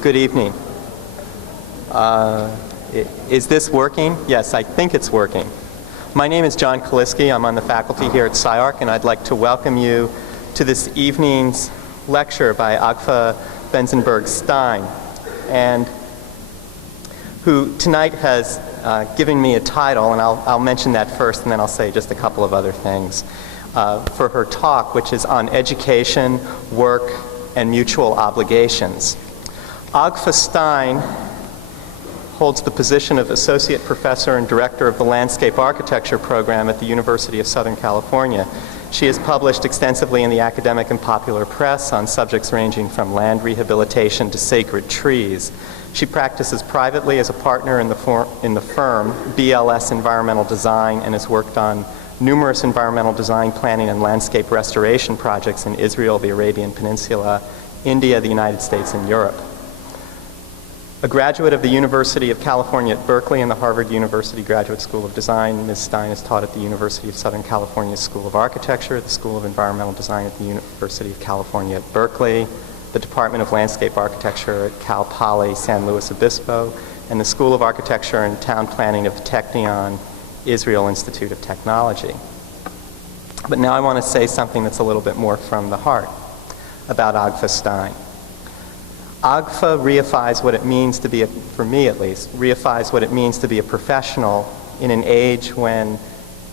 Good evening. Is this working? Yes, I think it's working. My name is John Kaliski. I'm on the faculty here at SCI-Arc, and I'd like to welcome you to this evening's lecture by Achva Benzinberg Stein, and who tonight has given me a title, and I'll mention that first, and then I'll say just a couple of other things, for her talk, which is on education, work, and mutual obligations. Achva Stein holds the position of Associate Professor and Director of the Landscape Architecture Program at the University of Southern California. She has published extensively in the academic and popular press on subjects ranging from land rehabilitation to sacred trees. She practices privately as a partner in the firm BLS Environmental Design and has worked on numerous environmental design, planning, and landscape restoration projects in Israel, the Arabian Peninsula, India, the United States, and Europe. A graduate of the University of California at Berkeley and the Harvard University Graduate School of Design, Ms. Stein has taught at the University of Southern California School of Architecture, the School of Environmental Design at the University of California at Berkeley, the Department of Landscape Architecture at Cal Poly San Luis Obispo, and the School of Architecture and Town Planning of the Technion Israel Institute of Technology. But now I want to say something that's a little bit more from the heart about Achva Stein. Achva reifies what it means to be, for me at least, reifies what it means to be a professional in an age when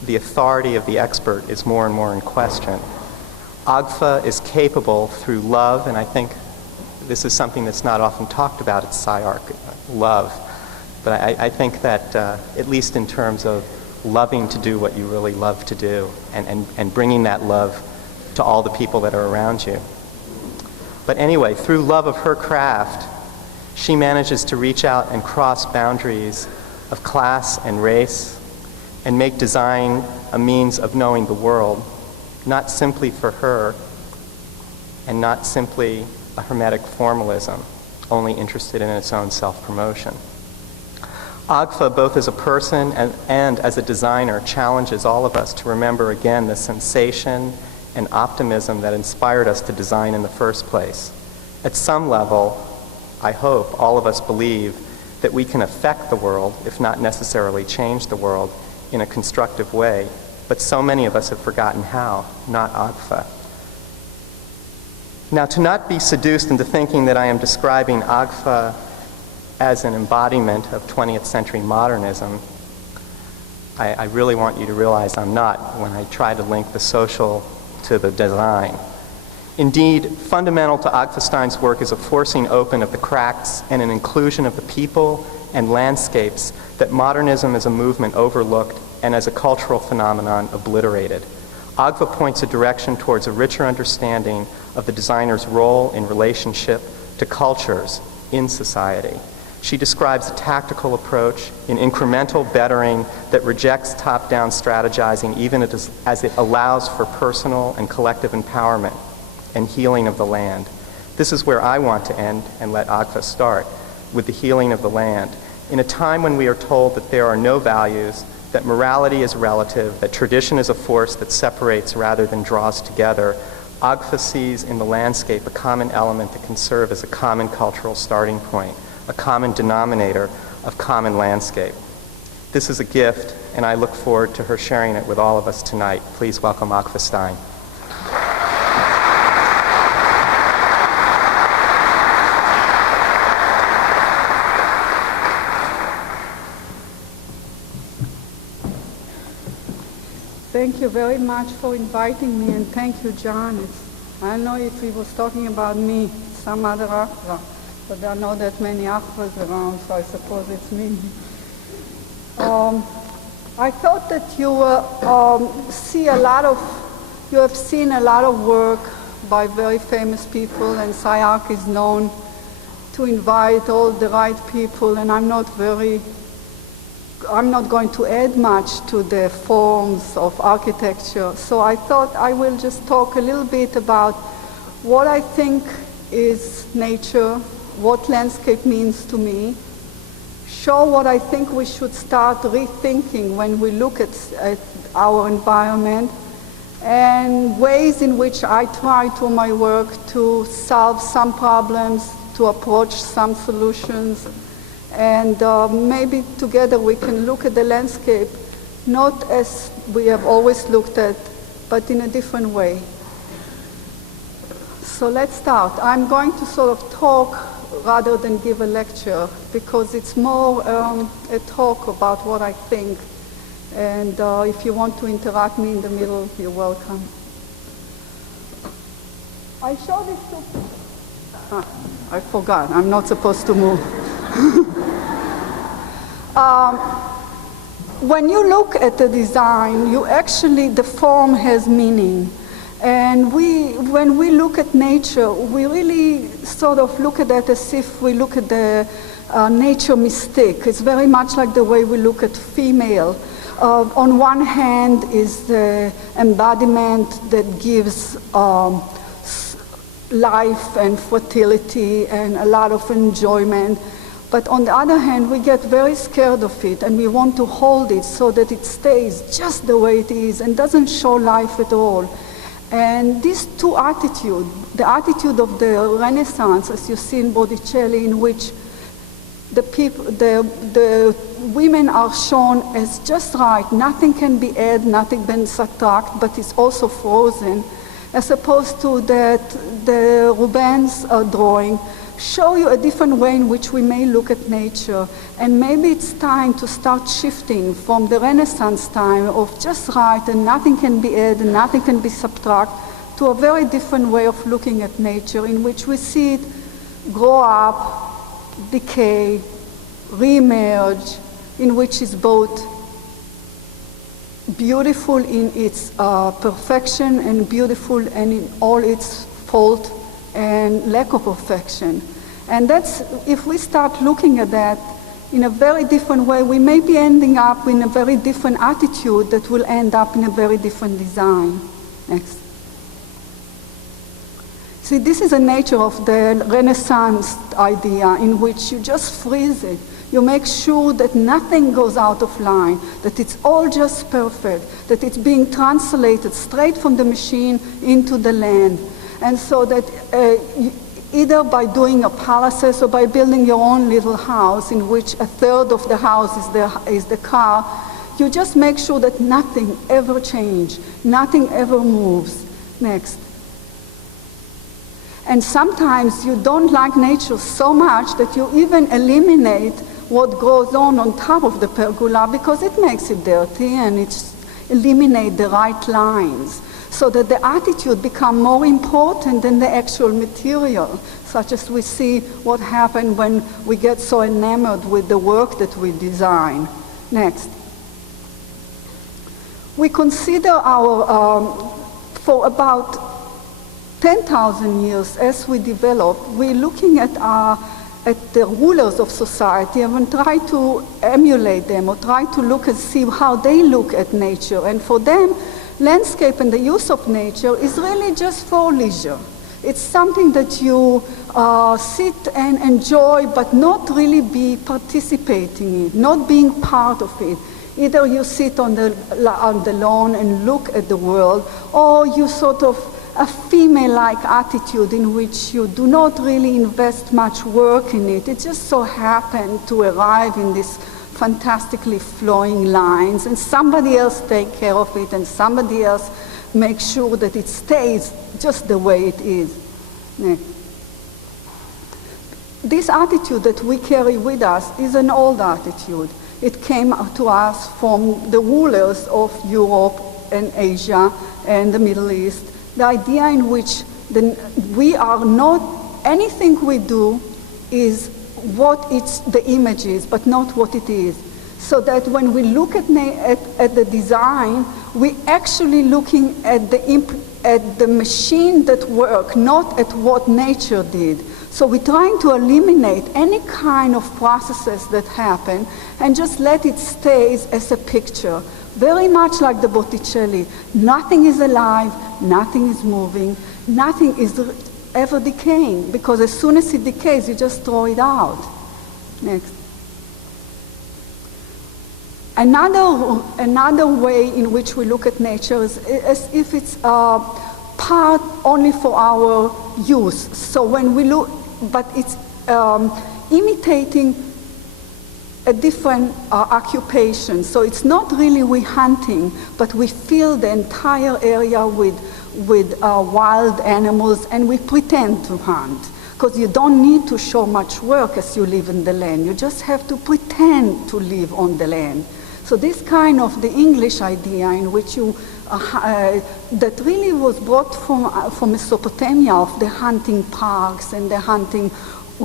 the authority of the expert is more and more in question. Achva is capable through love, and I think this is something that's not often talked about at SCI-Arc, love. But I think that, at least in terms of loving to do what you really love to do, and bringing that love to all the people that are around you. But anyway, through love of her craft, she manages to reach out and cross boundaries of class and race and make design a means of knowing the world, not simply for her and not simply a hermetic formalism, only interested in its own self-promotion. Achva, both as a person and as a designer, challenges all of us to remember again the sensation and optimism that inspired us to design in the first place. At some level, I hope all of us believe that we can affect the world, if not necessarily change the world, in a constructive way, but so many of us have forgotten how, not Achva. Now, to not be seduced into thinking that I am describing Achva as an embodiment of 20th century modernism, I really want you to realize I'm not when I try to link the social to the design. Indeed, fundamental to Achva Stein's work is a forcing open of the cracks and an inclusion of the people and landscapes that modernism as a movement overlooked and as a cultural phenomenon obliterated. Achva points a direction towards a richer understanding of the designer's role in relationship to cultures in society. She describes a tactical approach in incremental bettering that rejects top-down strategizing even as it allows for personal and collective empowerment and healing of the land. This is where I want to end and let Achva start, with the healing of the land. In a time when we are told that there are no values, that morality is relative, that tradition is a force that separates rather than draws together, Achva sees in the landscape a common element that can serve as a common cultural starting point, a common denominator of common landscape. This is a gift, and I look forward to her sharing it with all of us tonight. Please welcome Achva Stein. Thank you very much for inviting me, and thank you, John. I don't know if he was talking about me, some other Achva. But there are not that many Achvas around, so I suppose it's me. I thought that you have seen a lot of work by very famous people, and SCI-Arc is known to invite all the right people, and I'm not going to add much to the forms of architecture. So I thought I will just talk a little bit about what I think is nature, what landscape means to me, show what I think we should start rethinking when we look at our environment, and ways in which I try through my work to solve some problems to approach some solutions. And maybe together we can look at the landscape not as we have always looked at, but in a different way. So let's start. I'm going to sort of talk rather than give a lecture, because it's more a talk about what I think. And if you want to interrupt me in the middle, you're welcome. I showed this to... I forgot. I'm not supposed to move. When you look at the design, the form has meaning. And when we look at nature, we really sort of look at that as if we look at the nature mystique. It's very much like the way we look at female. On one hand is the embodiment that gives life and fertility and a lot of enjoyment. But on the other hand, we get very scared of it, and we want to hold it so that it stays just the way it is and doesn't show life at all. And these two attitudes, the attitude of the Renaissance, as you see in Botticelli, in which the women are shown as just right, nothing can be added, nothing can subtract, but it's also frozen, as opposed to that the Rubens drawing show you a different way in which we may look at nature. And maybe it's time to start shifting from the Renaissance time of just right and nothing can be added and nothing can be subtracted to a very different way of looking at nature, in which we see it grow up, decay, re-emerge, in which is both beautiful in its perfection and beautiful and in all its fault and lack of perfection. And that's, if we start looking at that in a very different way, we may be ending up in a very different attitude that will end up in a very different design. Next. See, this is the nature of the Renaissance idea, in which you just freeze it. You make sure that nothing goes out of line, that it's all just perfect, that it's being translated straight from the machine into the land. And so that either by doing a palaces or by building your own little house, in which a third of the house is the car, you just make sure that nothing ever changes, nothing ever moves. Next. And sometimes you don't like nature so much that you even eliminate what grows on top of the pergola, because it makes it dirty and it eliminates the right lines, so that the attitude becomes more important than the actual material, such as we see what happens when we get so enamored with the work that we design. Next. We consider for about 10,000 years as we develop, we're looking at the rulers of society and try to emulate them or try to look and see how they look at nature. And for them, landscape and the use of nature is really just for leisure. It's something that you sit and enjoy, but not really be participating in it, not being part of it. Either you sit on the lawn and look at the world, or you sort of a female-like attitude in which you do not really invest much work in it. It just so happened to arrive in these fantastically flowing lines, and somebody else take care of it, and somebody else make sure that it stays just the way it is. Next. This attitude that we carry with us is an old attitude. It came to us from the rulers of Europe and Asia and the Middle East. The idea in which we are not, anything we do is what the image is, but not what it is. So that when we look at the design, we're actually looking at the machine that worked, not at what nature did. So we're trying to eliminate any kind of processes that happen and just let it stay as a picture. Very much like the Botticelli. Nothing is alive, nothing is moving, nothing is ever decaying, because as soon as it decays, you just throw it out. Next. Another way in which we look at nature is as if it's part only for our use. So when we look, but it's imitating a different occupation. So it's not really we hunting, but we fill the entire area with wild animals, and we pretend to hunt. Because you don't need to show much work as you live in the land. You just have to pretend to live on the land. So this kind of the English idea in which you, that really was brought from Mesopotamia of the hunting parks and the hunting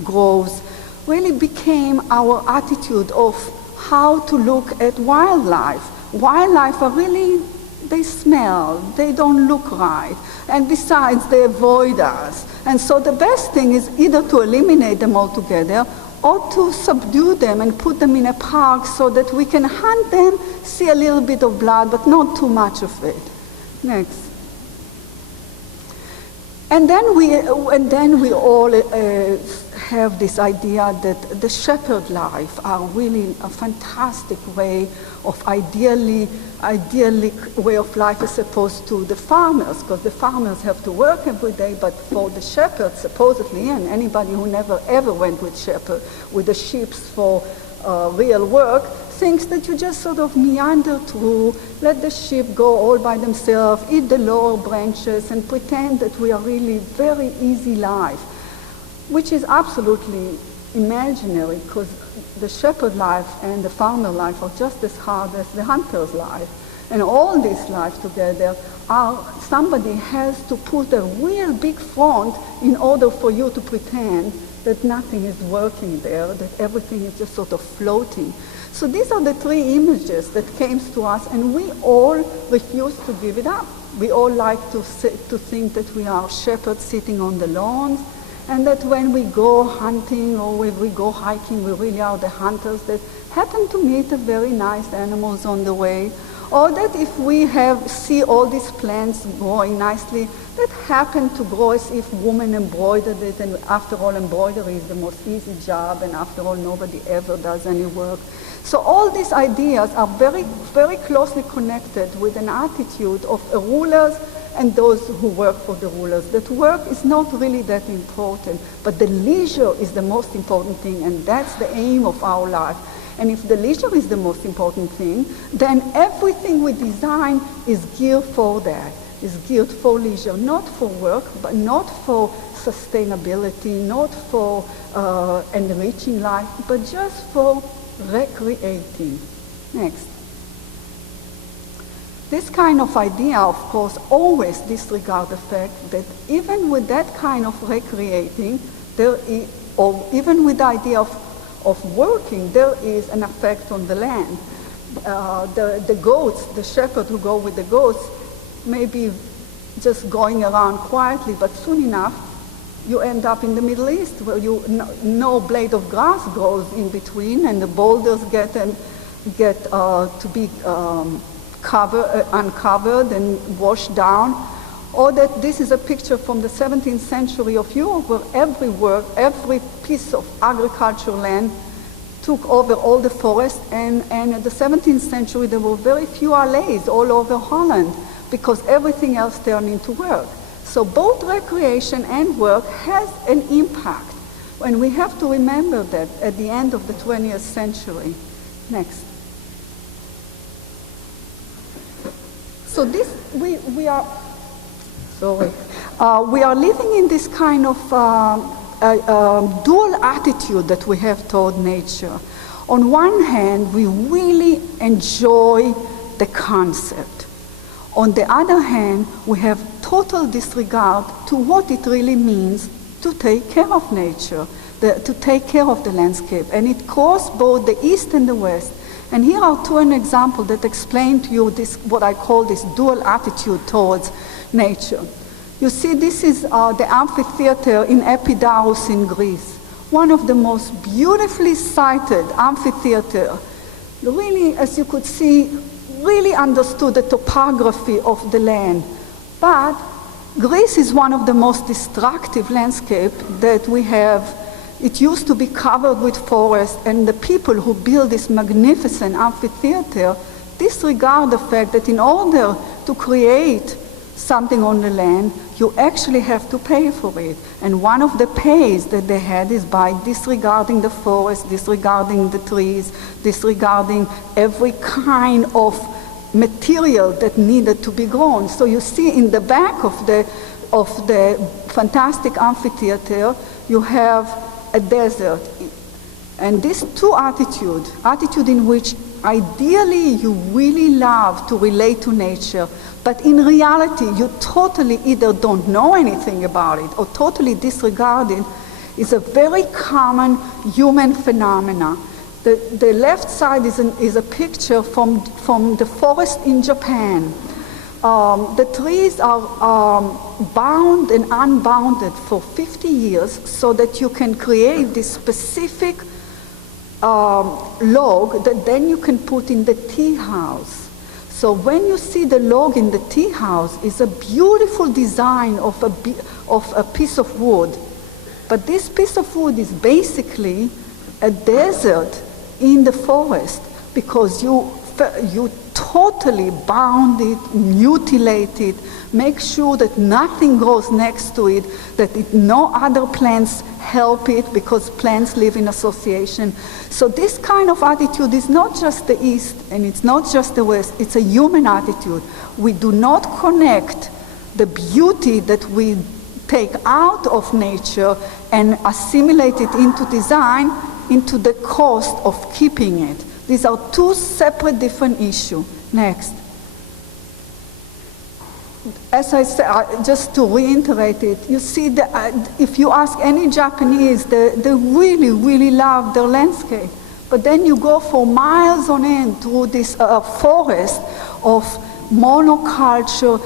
groves, really became our attitude of how to look at wildlife. Wildlife are really, they smell, they don't look right, and besides they avoid us. And so the best thing is either to eliminate them altogether or to subdue them and put them in a park so that we can hunt them, see a little bit of blood, but not too much of it. Next. And then we all have this idea that the shepherd life are really a fantastic way of idyllic way of life as opposed to the farmers, because the farmers have to work every day, but for the shepherds, supposedly, and anybody who never ever went with the sheep for real work, thinks that you just sort of meander through, let the sheep go all by themselves, eat the lower branches, and pretend that we are really very easy life, which is absolutely imaginary, because the shepherd life and the farmer life are just as hard as the hunter's life. And all this life together somebody has to put a real big front in order for you to pretend that nothing is working there, that everything is just sort of floating. So these are the three images that came to us, and we all refuse to give it up. We all like to think that we are shepherds sitting on the lawns, and that when we go hunting or when we go hiking, we really are the hunters that happen to meet the very nice animals on the way. Or that if we see all these plants growing nicely, that happen to grow as if women embroidered it, and after all, embroidery is the most easy job, and after all, nobody ever does any work. So all these ideas are very, very closely connected with an attitude of rulers and those who work for the rulers. That work is not really that important, but the leisure is the most important thing, and that's the aim of our life. And if the leisure is the most important thing, then everything we design is geared for that, is geared for leisure, not for work, but not for sustainability, not for enriching life, but just for recreating. Next. This kind of idea, of course, always disregards the fact that even with that kind of recreating, or even with the idea of working, there is an effect on the land. The goats, the shepherds who go with the goats, may be just going around quietly, but soon enough, you end up in the Middle East, where no blade of grass grows in between, and the boulders get to be uncovered and washed down. Or that this is a picture from the 17th century of Europe, where every piece of agricultural land took over all the forest, and in the 17th century there were very few alleys all over Holland, because everything else turned into work. So both recreation and work has an impact, and we have to remember that at the end of the 20th century. Next. So this, we are living in this kind of dual attitude that we have toward nature. On one hand, we really enjoy the concept. On the other hand, we have total disregard to what it really means to take care of nature, to take care of the landscape. And it crosses both the East and the West. And here are two examples that explain to you this, what I call this dual attitude towards nature. You see, this is the amphitheater in Epidaurus in Greece, one of the most beautifully sited amphitheater. Really, as you could see, really understood the topography of the land. But Greece is one of the most destructive landscapes that we have. It used to be covered with forest, and the people who built this magnificent amphitheater disregard the fact that in order to create something on the land, you actually have to pay for it. And one of the pays that they had is by disregarding the forest, disregarding the trees, disregarding every kind of material that needed to be grown. So you see in the back of the fantastic amphitheater, you have a desert. And these two attitude in which ideally you really love to relate to nature, but in reality you totally either don't know anything about it or totally disregard it, is a very common human phenomena. The left side is a picture from the forest in Japan. The trees are bound and unbounded for 50 years so that you can create this specific log that then you can put in the tea house. So when you see the log in the tea house, it's a beautiful design of a piece of wood. But this piece of wood is basically a desert in the forest because you totally bound it, mutilate it, make sure that nothing grows next to it, that no other plants help it because plants live in association. So this kind of attitude is not just the East and it's not just the West, it's a human attitude. We do not connect the beauty that we take out of nature and assimilate it into design into the cost of keeping it. These are two separate different issues. Next. As I said, just to reiterate it, you see, if you ask any Japanese, they really, really love their landscape. But then you go for miles on end through this forest of monoculture,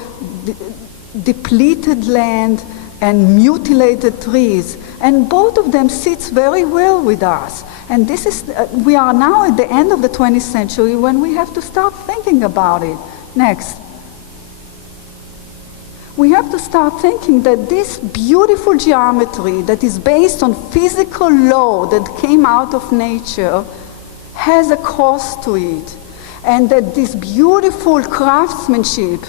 depleted land, and mutilated trees. And both of them sits very well with us. And this is, we are now at the end of the 20th century when we have to start thinking about it. Next. We have to start thinking that this beautiful geometry that is based on physical law that came out of nature has a cost to it. And that this beautiful craftsmanship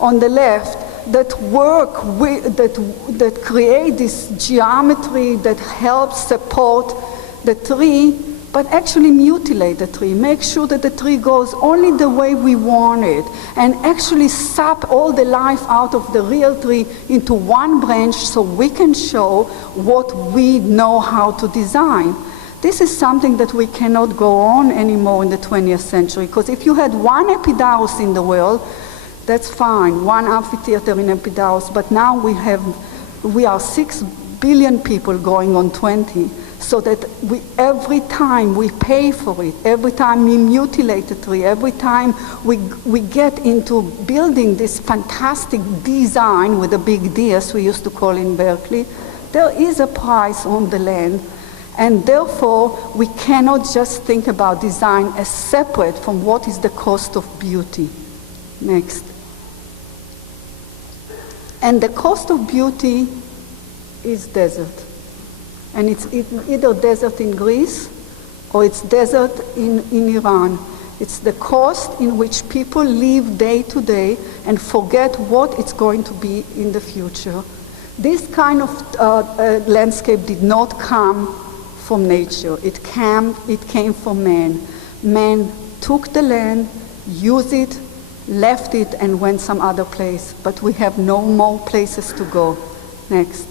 on the left that work with, that create this geometry that helps support the tree, but actually mutilate the tree, make sure that the tree goes only the way we want it, and actually sap all the life out of the real tree into one branch so we can show what we know how to design. This is something that we cannot go on anymore in the 20th century, because if you had one Epidaurus in the world, that's fine, one amphitheater in Epidaurus, but now we are 6 billion people going on 20. So that every time we pay for it, every time we mutilate a tree, every time we get into building this fantastic design with a big D, as we used to call in Berkeley, there is a price on the land. And therefore, we cannot just think about design as separate from what is the cost of beauty. Next. And the cost of beauty is desert. And it's either desert in Greece or it's desert in Iran. It's the cost in which people live day to day and forget what it's going to be in the future. This kind of landscape did not come from nature. It came from man. Man took the land, used it, left it, and went some other place. But we have no more places to go. Next.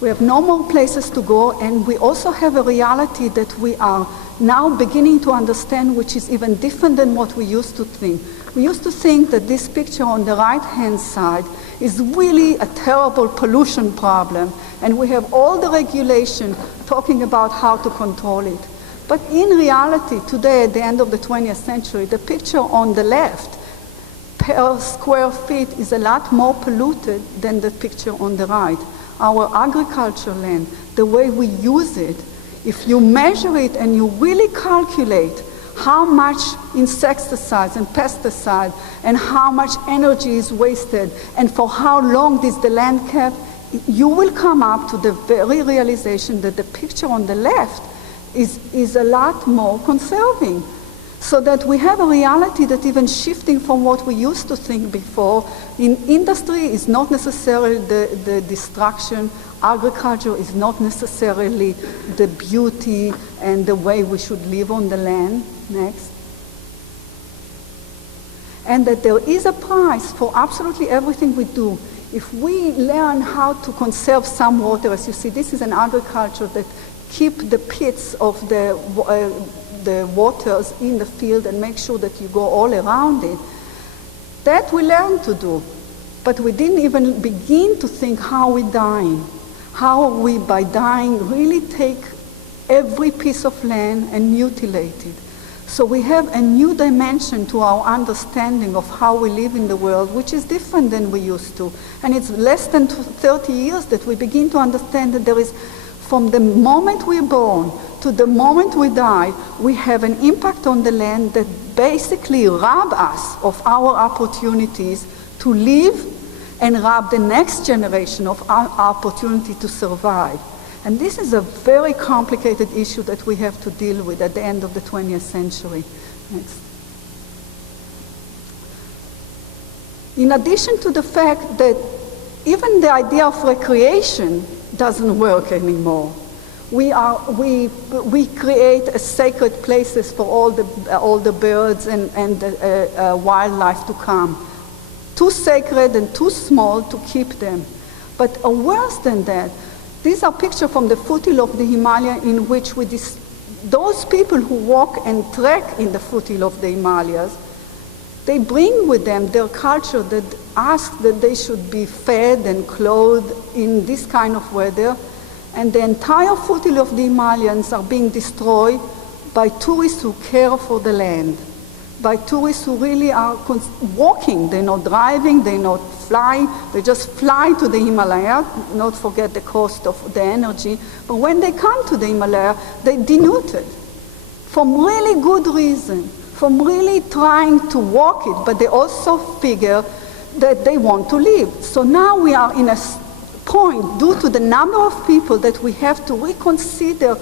We have no more places to go, and we also have a reality that we are now beginning to understand, which is even different than what we used to think. We used to think that this picture on the right-hand side is really a terrible pollution problem, and we have all the regulation talking about how to control it. But in reality, today, at the end of the 20th century, the picture on the left per square feet is a lot more polluted than the picture on the right. Our agriculture land, the way we use it, if you measure it and you really calculate how much insecticides and pesticides and how much energy is wasted and for how long is the land kept, you will come up to the very realization that the picture on the left is a lot more conserving. So that we have a reality that even shifting from what we used to think before, in industry is not necessarily the destruction, agriculture is not necessarily the beauty and the way we should live on the land. Next. And that there is a price for absolutely everything we do. If we learn how to conserve some water, as you see, this is an agriculture that keep the pits of the waters in the field and make sure that you go all around it. That we learned to do. But we didn't even begin to think how we're dying. How we, by dying, really take every piece of land and mutilate it. So we have a new dimension to our understanding of how we live in the world, which is different than we used to. And it's less than 30 years that we begin to understand that there is, from the moment we're born to the moment we die, we have an impact on the land that basically rob us of our opportunities to live and rob the next generation of our opportunity to survive. And this is a very complicated issue that we have to deal with at the end of the 20th century. Next. In addition to the fact that even the idea of recreation doesn't work anymore. We create a sacred places for all the birds and the wildlife to come. Too sacred and too small to keep them. But worse than that, these are pictures from the foothill of the Himalaya in which those people who walk and trek in the foothill of the Himalayas, they bring with them their culture that asks that they should be fed and clothed in this kind of weather. And the entire foothill of the Himalayas are being destroyed by tourists who care for the land, by tourists who really are walking. They're not driving, they're not flying, they just fly to the Himalaya, not forget the cost of the energy. But when they come to the Himalaya, they denude it from really good reason, from really trying to walk it, but they also figure that they want to live. So now we are in a point, due to the number of people, that we have to reconsider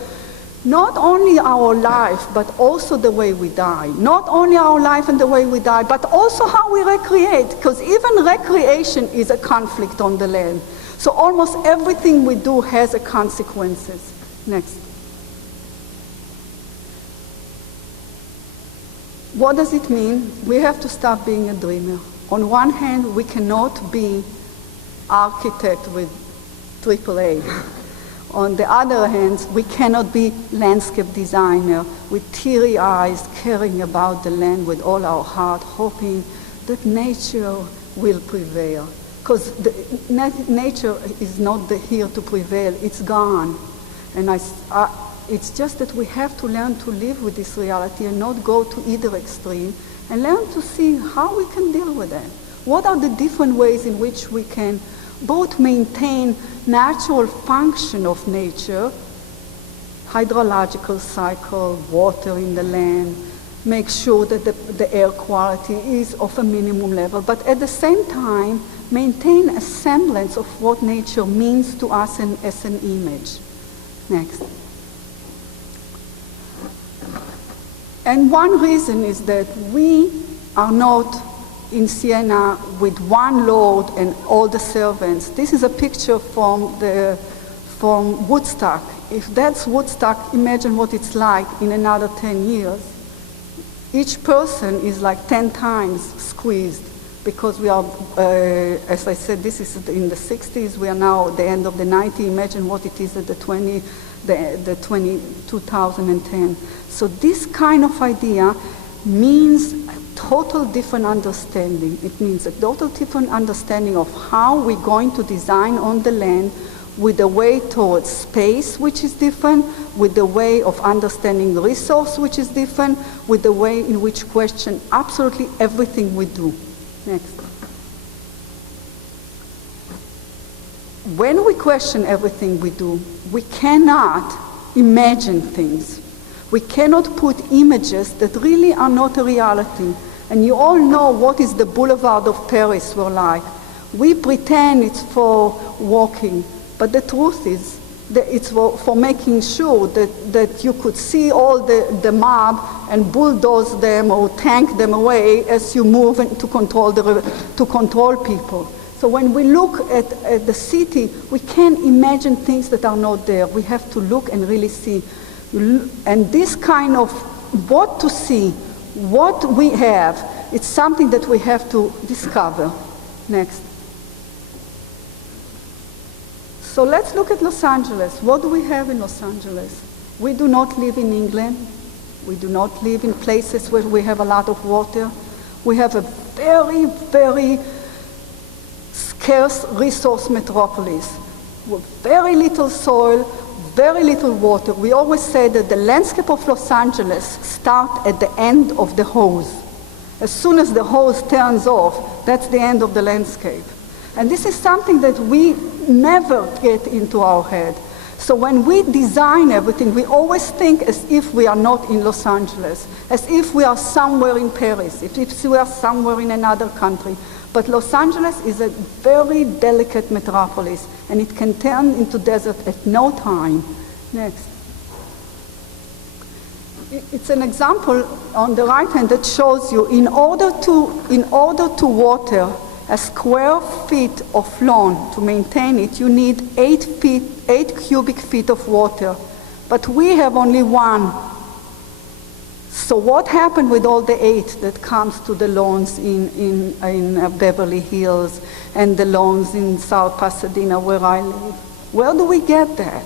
not only our life, but also the way we die. Not only our life and the way we die, but also how we recreate, because even recreation is a conflict on the land. So almost everything we do has a consequences. Next. What does it mean? We have to stop being a dreamer. On one hand, we cannot be architect with AAA. On the other hand, we cannot be landscape designer with teary eyes, caring about the land with all our heart, hoping that nature will prevail. Because nature is not here to prevail, it's gone. And it's just that we have to learn to live with this reality and not go to either extreme, and learn to see how we can deal with it. What are the different ways in which we can both maintain natural function of nature, hydrological cycle, water in the land, make sure that the air quality is of a minimum level, but at the same time maintain a semblance of what nature means to us as an image. Next. And one reason is that we are not in Siena with one lord and all the servants. This is a picture from Woodstock. If that's Woodstock, imagine what it's like in another 10 years. Each person is like 10 times squeezed, because we are, as I said, this is in the 60s, we are now at the end of the 90s. Imagine what it is at the 2010. So this kind of idea means a total different understanding. It means a total different understanding of how we're going to design on the land, with a way towards space, which is different, with the way of understanding the resource, which is different, with the way in which question absolutely everything we do. Next. When we question everything we do, we cannot imagine things. We cannot put images that really are not a reality. And you all know what is the boulevard of Paris were like. We pretend it's for walking, but the truth is It's for making sure that you could see all the mob and bulldoze them or tank them away as you move to control people. So when we look at the city, we can't imagine things that are not there. We have to look and really see. And this kind of what to see, what we have, it's something that we have to discover. Next. So let's look at Los Angeles. What do we have in Los Angeles? We do not live in England. We do not live in places where we have a lot of water. We have a very, very scarce resource metropolis with very little soil, very little water. We always say that the landscape of Los Angeles starts at the end of the hose. As soon as the hose turns off, that's the end of the landscape. And this is something that we never get into our head. So when we design everything, we always think as if we are not in Los Angeles, as if we are somewhere in Paris, as if we are somewhere in another country. But Los Angeles is a very delicate metropolis, and it can turn into desert at no time. Next. It's an example on the right hand that shows you in order to water a square feet of lawn, to maintain it, you need 8 cubic feet of water. But we have only 1. So what happened with all the 8 that comes to the lawns in Beverly Hills and the lawns in South Pasadena where I live? Where do we get that?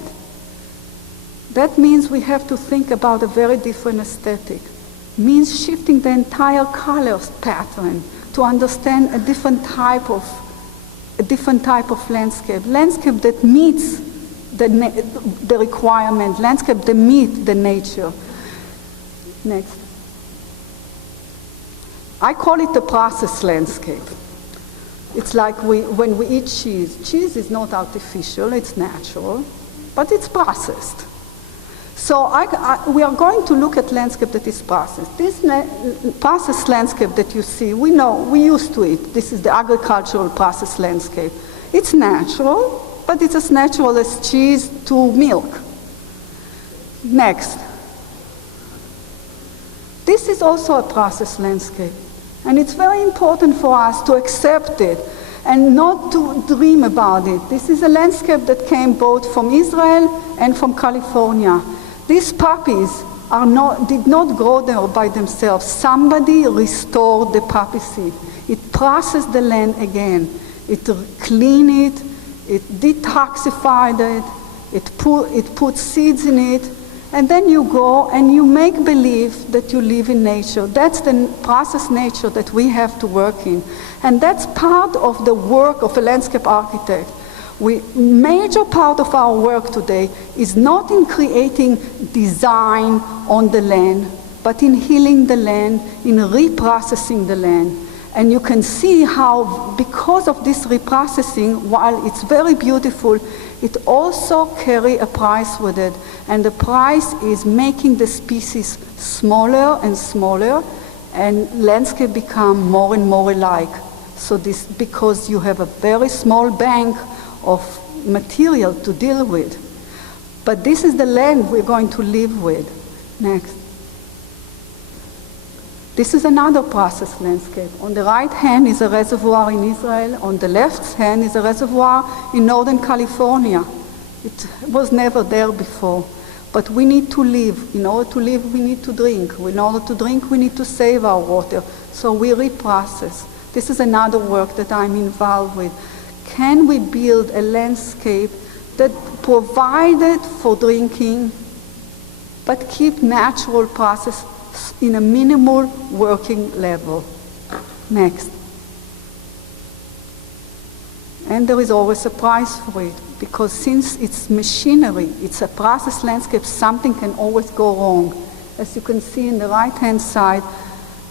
That means we have to think about a very different aesthetic. It means shifting the entire color pattern to understand a different type of landscape that meets the requirement, landscape that meets the nature. Next. I call it the process landscape. It's like when we eat cheese. Cheese is not artificial, it's natural, but it's processed. So we are going to look at landscape that is processed. This processed landscape that you see, we know, we used to it. This is the agricultural processed landscape. It's natural, but it's as natural as cheese to milk. Next. This is also a processed landscape. And it's very important for us to accept it and not to dream about it. This is a landscape that came both from Israel and from California. These poppies did not grow there by themselves. Somebody restored the poppy seed. It processed the land again. It cleaned it, it detoxified it, it put seeds in it, and then you go and you make believe that you live in nature. That's the process nature that we have to work in. And that's part of the work of a landscape architect. Major part of our work today is not in creating design on the land, but in healing the land, in reprocessing the land. And you can see how, because of this reprocessing, while it's very beautiful, it also carries a price with it. And the price is making the species smaller and smaller, and landscape become more and more alike. So this, because you have a very small bank of material to deal with. But this is the land we're going to live with. Next. This is another process landscape. On the right hand is a reservoir in Israel. On the left hand is a reservoir in Northern California. It was never there before. But we need to live. In order to live, we need to drink. In order to drink, we need to save our water. So we reprocess. This is another work that I'm involved with. Can we build a landscape that provided for drinking, but keep natural process in a minimal working level? Next. And there is always a price for it, because since it's machinery, it's a process landscape, something can always go wrong. As you can see in the right-hand side,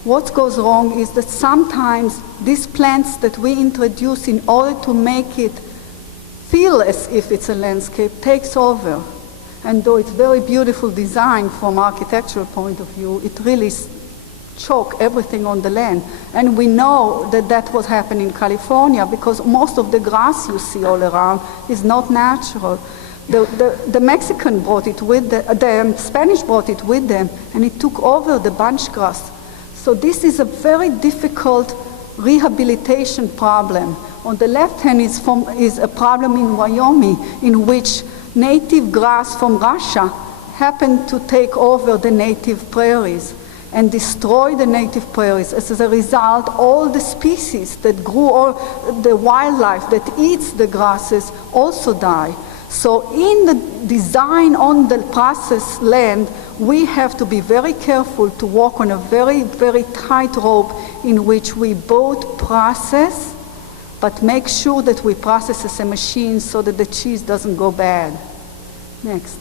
what goes wrong is that sometimes these plants that we introduce in order to make it feel as if it's a landscape takes over. And though it's very beautiful design from architectural point of view, it really choke everything on the land. And we know that that was happening in California because most of the grass you see all around is not natural. The Mexican brought it with the Spanish brought it with them, and it took over the bunch grass. So this is a very difficult rehabilitation problem. On the left hand is a problem in Wyoming, in which native grass from Russia happened to take over the native prairies and destroy the native prairies. As a result, all the species that grew, all the wildlife that eats the grasses also die. So in the design on the processed land, we have to be very careful to walk on a very, very tight rope in which we both process, but make sure that we process as a machine so that the cheese doesn't go bad. Next.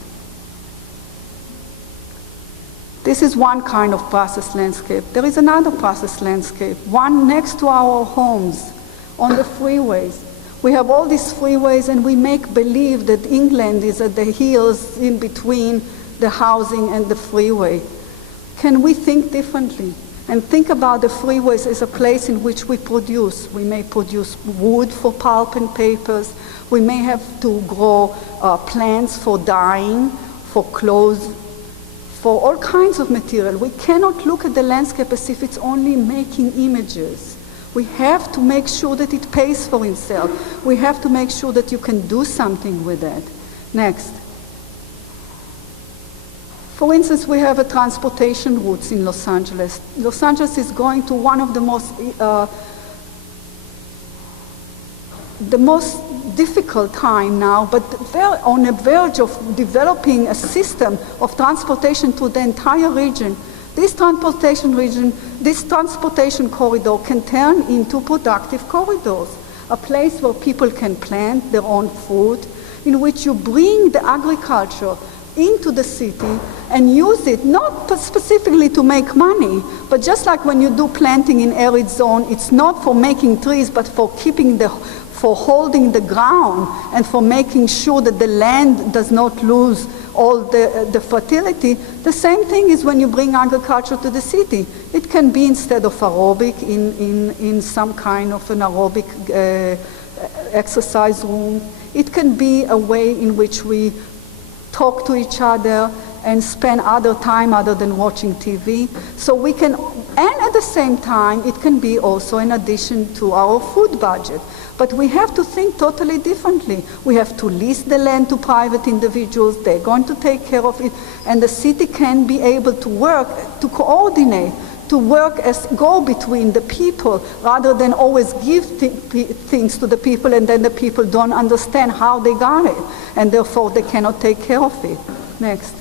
This is one kind of processed landscape. There is another processed landscape, one next to our homes, on the freeways. We have all these freeways, and we make believe that England is at the hills in between the housing and the freeway. Can we think differently and think about the freeways as a place in which we produce? We may produce wood for pulp and papers. We may have to grow plants for dyeing, for clothes, for all kinds of material. We cannot look at the landscape as if it's only making images. We have to make sure that it pays for itself. We have to make sure that you can do something with it. Next. For instance, we have a transportation routes in Los Angeles. Los Angeles is going to one of the most difficult time now, but on the verge of developing a system of transportation to the entire region. This transportation corridor can turn into productive corridors, a place where people can plant their own food, in which you bring the agriculture into the city and use it, not specifically to make money, but just like when you do planting in arid zone, it's not for making trees, but for holding the ground and for making sure that the land does not lose all the fertility. The same thing is when you bring agriculture to the city. It can be, instead of aerobic, in some kind of an aerobic exercise room. It can be a way in which we talk to each other and spend other time other than watching TV. So we can, and at the same time, it can be also an addition to our food budget. But we have to think totally differently. We have to lease the land to private individuals. They're going to take care of it. And the city can be able to work, to coordinate, to work as go-between the people, rather than always give things to the people and then the people don't understand how they got it. And therefore, they cannot take care of it. Next.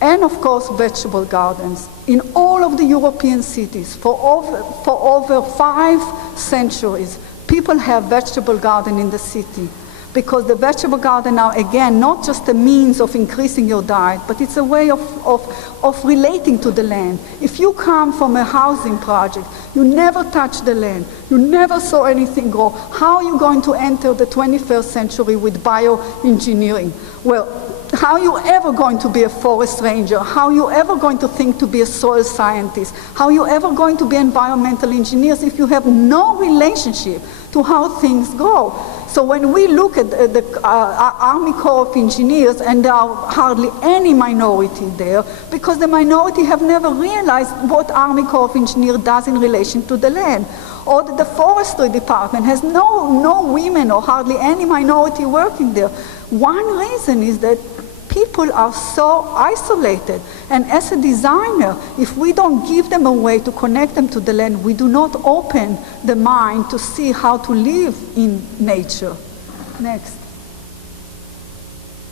And of course, vegetable gardens. In all of the European cities, for over 5 centuries, people have vegetable garden in the city. Because the vegetable garden are, again, not just a means of increasing your diet, but it's a way of relating to the land. If you come from a housing project, you never touch the land, you never saw anything grow, how are you going to enter the 21st century with bioengineering? Well, how are you ever going to be a forest ranger? How are you ever going to think to be a soil scientist? How are you ever going to be environmental engineers if you have no relationship to how things grow? So when we look at the Army Corps of Engineers, and there are hardly any minority there, because the minority have never realized what Army Corps of Engineers does in relation to the land. Or that the forestry department has no women or hardly any minority working there. One reason is that people are so isolated. And as a designer, if we don't give them a way to connect them to the land, we do not open the mind to see how to live in nature. Next.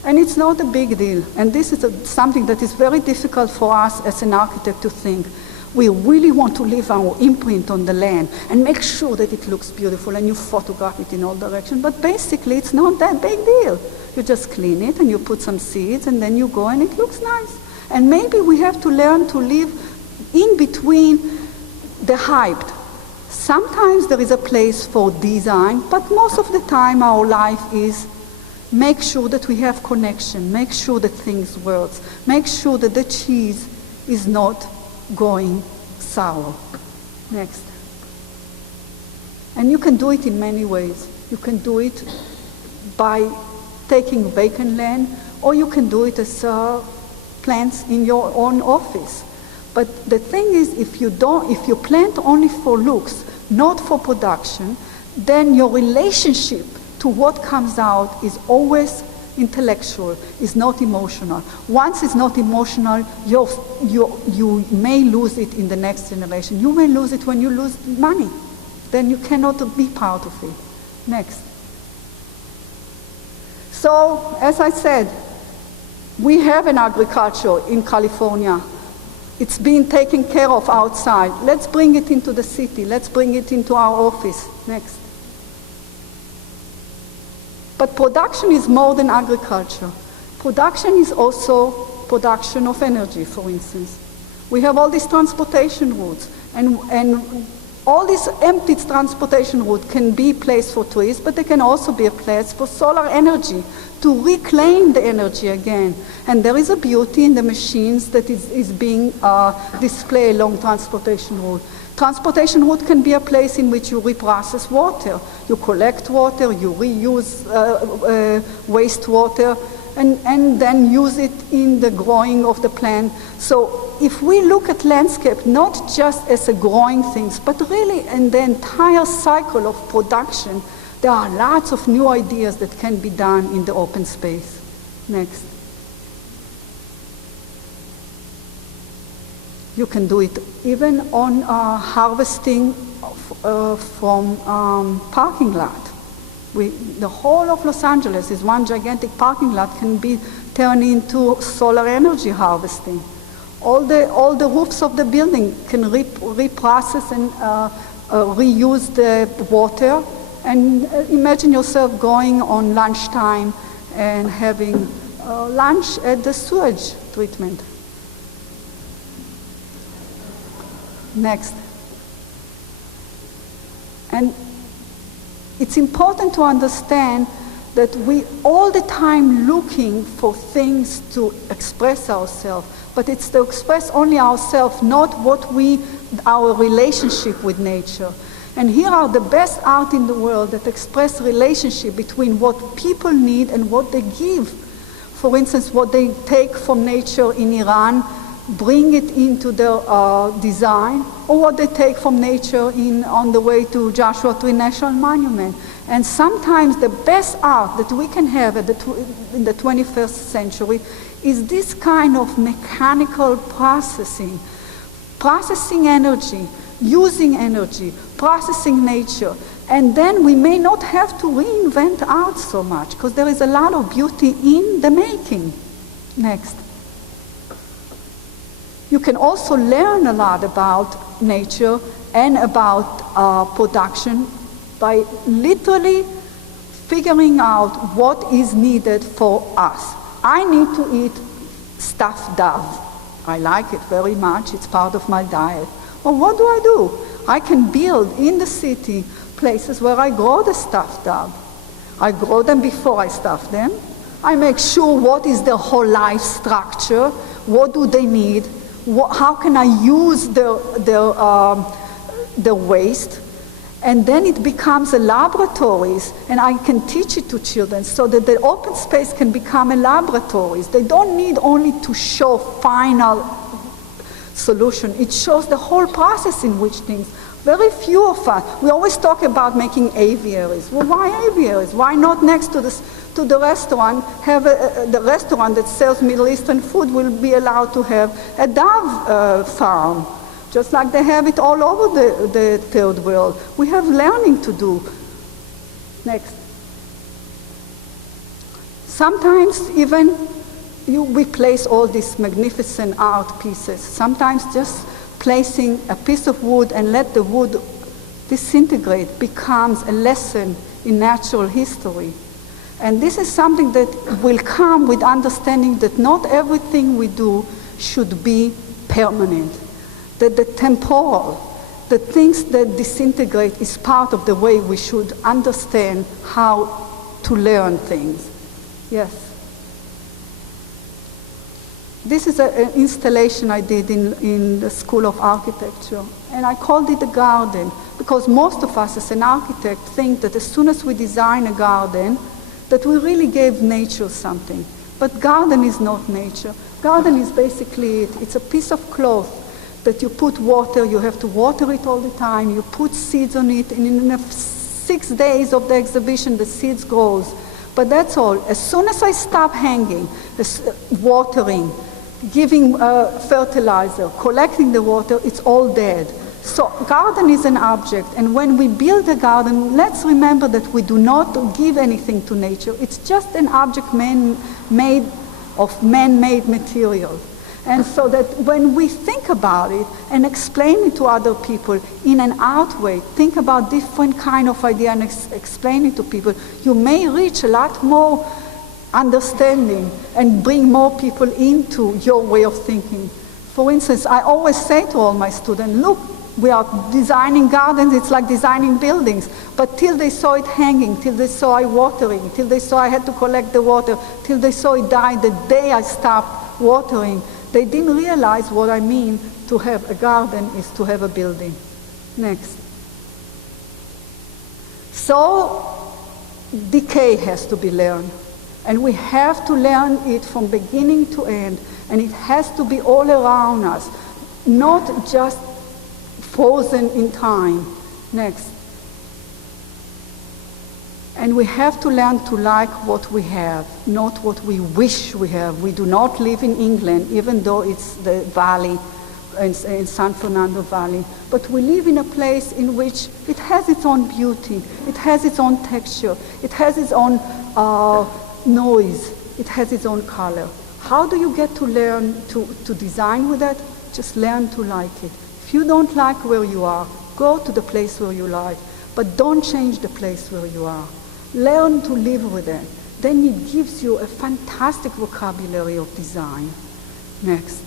And it's not a big deal. And this is something that is very difficult for us as an architect to think. We really want to leave our imprint on the land and make sure that it looks beautiful, and you photograph it in all directions. But basically, it's not that big deal. You just clean it and you put some seeds, and then you go and it looks nice. And maybe we have to learn to live in between the hyped. Sometimes there is a place for design, but most of the time our life is make sure that we have connection, make sure that things work, make sure that the cheese is not going sour. Next. And you can do it in many ways. You can do it by taking vacant land, or you can do it as plants in your own office. But the thing is, if you plant only for looks, not for production, then your relationship to what comes out is always intellectual, is not emotional. Once it's not emotional, you may lose it in the next generation. You may lose it when you lose money. Then you cannot be part of it. Next. So, as I said, we have an agriculture in California. It's being taken care of outside. Let's bring it into the city. Let's bring it into our office. Next. But production is more than agriculture. Production is also production of energy, for instance. We have all these transportation routes, and all these empty transportation routes can be placed for trees, but they can also be a place for solar energy to reclaim the energy again. And there is a beauty in the machines that is being displayed along transportation route. Transportation route can be a place in which you reprocess water. You collect water, you reuse wastewater, and then use it in the growing of the plant. So if we look at landscape not just as a growing things, but really in the entire cycle of production, there are lots of new ideas that can be done in the open space. Next. You can do it even on harvesting from parking lot. The whole of Los Angeles is one gigantic parking lot, can be turned into solar energy harvesting. All the roofs of the building can reprocess and reuse the water. And imagine yourself going on lunchtime and having lunch at the sewage treatment. Next. And it's important to understand that we all the time looking for things to express ourselves, but it's to express only ourselves, not our relationship with nature. And here are the best art in the world that express relationship between what people need and what they give. For instance, what they take from nature in Iran, bring it into their design, or what they take from nature on the way to Joshua Tree National Monument. And sometimes the best art that we can have in the 21st century is this kind of mechanical processing energy, using energy, processing nature. And then we may not have to reinvent art so much, because there is a lot of beauty in the making. Next. You can also learn a lot about nature and about production by literally figuring out what is needed for us. I need to eat stuffed dove. I like it very much. It's part of my diet. Well, what do? I can build in the city places where I grow the stuffed dove. I grow them before I stuff them. I make sure what is their whole life structure, what do they need, how can I use the waste, and then it becomes a laboratories, and I can teach it to children so that the open space can become a laboratories. They don't need only to show final solution. It shows the whole process in which things. Very few of us. We always talk about making aviaries. Well, why aviaries? Why not next to the restaurant have the restaurant that sells Middle Eastern food will be allowed to have a dove farm, just like they have it all over the third world. We have learning to do. Next. Sometimes even we place all these magnificent art pieces. Sometimes just placing a piece of wood and let the wood disintegrate becomes a lesson in natural history. And this is something that will come with understanding that not everything we do should be permanent. That the temporal, the things that disintegrate is part of the way we should understand how to learn things. Yes. This is an installation I did in the School of Architecture, and I called it a garden because most of us as an architect think that as soon as we design a garden, that we really gave nature something. But garden is not nature. Garden is basically it's a piece of cloth that you put water, you have to water it all the time, you put seeds on it, and in 6 days of the exhibition, the seeds grows. But that's all. As soon as I stop hanging, watering, giving fertilizer, collecting the water, it's all dead. So garden is an object, and when we build a garden, let's remember that we do not give anything to nature. It's just an object made of man-made material. And so that when we think about it and explain it to other people in an art way, think about different kind of idea and explain it to people, you may reach a lot more understanding and bring more people into your way of thinking. For instance, I always say to all my students, look, we are designing gardens, it's like designing buildings. But till they saw it hanging, till they saw it watering, till they saw I had to collect the water, till they saw it die the day I stopped watering, they didn't realize what I mean to have a garden is to have a building. Next. So, decay has to be learned. And we have to learn it from beginning to end. And it has to be all around us, not just frozen in time. Next. And we have to learn to like what we have, not what we wish we have. We do not live in England, even though it's the valley, in San Fernando Valley. But we live in a place in which it has its own beauty, it has its own texture, it has its own noise, it has its own color. How do you get to learn to design with that? Just learn to like it. If you don't like where you are, go to the place where you like, but don't change the place where you are. Learn to live with it. Then it gives you a fantastic vocabulary of design. Next.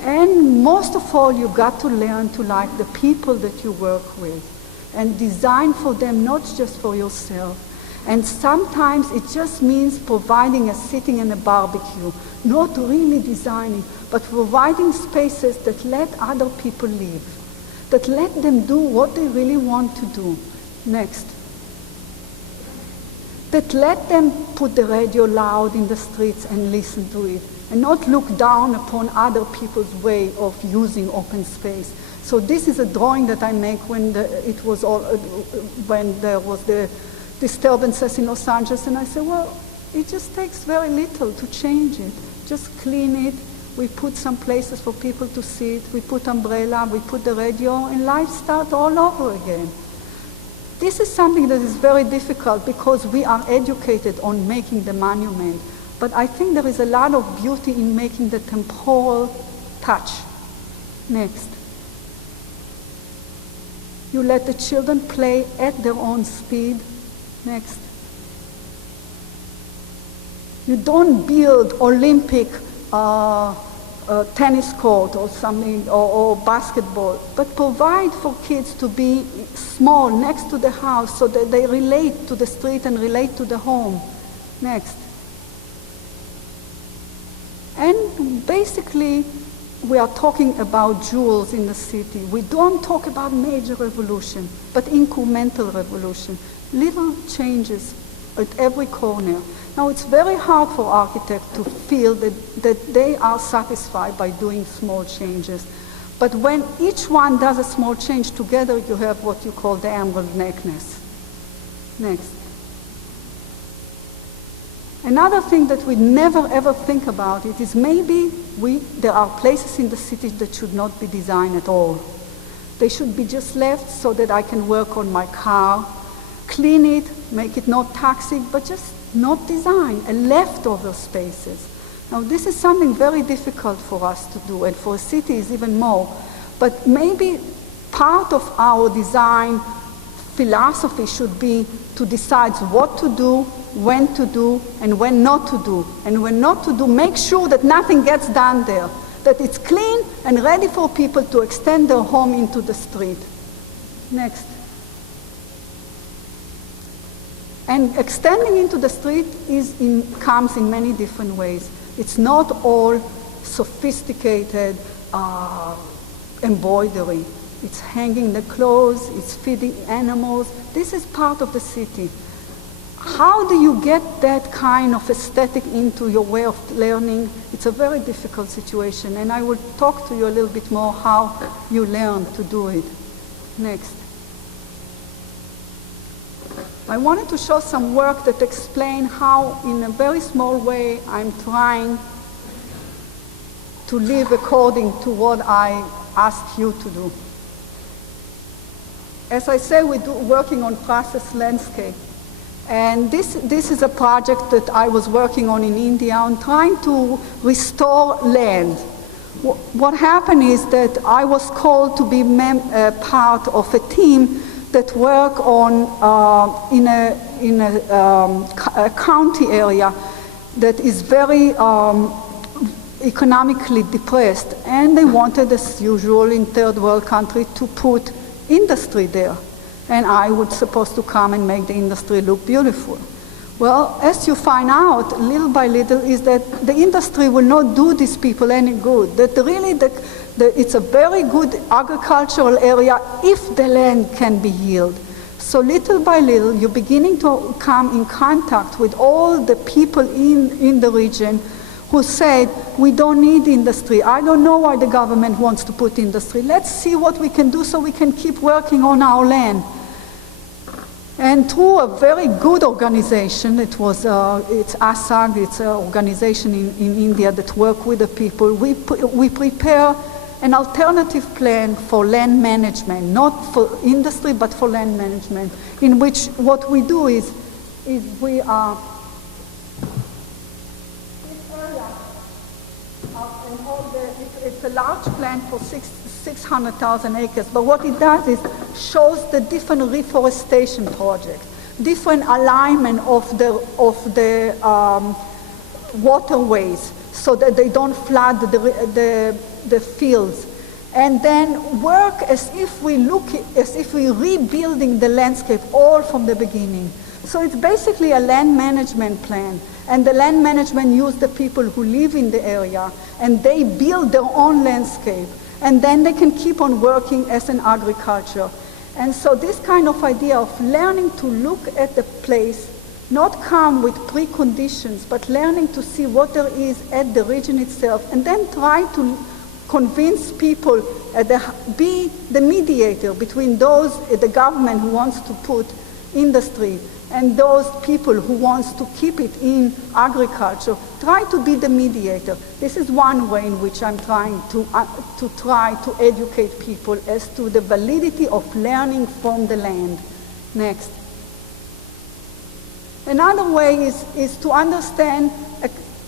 And most of all, you got to learn to like the people that you work with and design for them, not just for yourself. And sometimes it just means providing a sitting and a barbecue, not really designing, but providing spaces that let other people live, that let them do what they really want to do. Next. That let them put the radio loud in the streets and listen to it, and not look down upon other people's way of using open space. So this is a drawing that I make when when there was the disturbances in Los Angeles, and I said, well, it just takes very little to change it. Just clean it. We put some places for people to sit. We put umbrella. We put the radio, and life starts all over again. This is something that is very difficult because we are educated on making the monument. But I think there is a lot of beauty in making the temporal touch. Next. You let the children play at their own speed. Next. You don't build Olympic tennis court or something, or basketball, but provide for kids to be small next to the house so that they relate to the street and relate to the home. Next. And basically, we are talking about jewels in the city. We don't talk about major revolution, but incremental revolution. Little changes at every corner. Now, it's very hard for architects to feel that they are satisfied by doing small changes. But when each one does a small change together, you have what you call the emerald necklace. Next. Another thing that we never ever think about it is maybe there are places in the city that should not be designed at all. They should be just left so that I can work on my car, clean it, make it not toxic, but just not design, and leftover spaces. Now, this is something very difficult for us to do, and for cities even more. But maybe part of our design philosophy should be to decide what to do, when to do, and when not to do. And when not to do, make sure that nothing gets done there, that it's clean and ready for people to extend their home into the street. Next. And extending into the street comes in many different ways. It's not all sophisticated embroidery. it's hanging the clothes, it's feeding animals. This is part of the city. How do you get that kind of aesthetic into your way of learning? It's a very difficult situation, and I will talk to you a little bit more how you learn to do it. Next. I wanted to show some work that explain how, in a very small way, I'm trying to live according to what I ask you to do. As I say, we're working on process landscape. And this is a project that I was working on in India on trying to restore land. What happened is that I was called to be part of a team that work on in a county area that is very economically depressed, and they wanted, as usual in third world country, to put industry there. And I was supposed to come and make the industry look beautiful. Well, as you find out, little by little, is that the industry will not do these people any good. That really it's a very good agricultural area if the land can be healed. So little by little, you're beginning to come in contact with all the people in the region who said, we don't need industry. I don't know why the government wants to put industry. Let's see what we can do so we can keep working on our land. And through a very good organization, it's ASAG, it's an organization in India that work with the people, we prepare an alternative plan for land management, not for industry, but for land management, in which what we do is we are it's a large plan for 600,000 acres, but what it does is shows the different reforestation projects, different alignment of the waterways so that they don't flood the fields, and then work as if we're rebuilding the landscape all from the beginning. So it's basically a land management plan. And the land management use the people who live in the area, and they build their own landscape. And then they can keep on working as an agriculture. And so this kind of idea of learning to look at the place, not come with preconditions, but learning to see what there is at the region itself, and then try to convince people, be the mediator between those, the government who wants to put industry, and those people who wants to keep it in agriculture, try to be the mediator. This is one way in which I'm trying to educate people as to the validity of learning from the land. Next. Another way is to understand,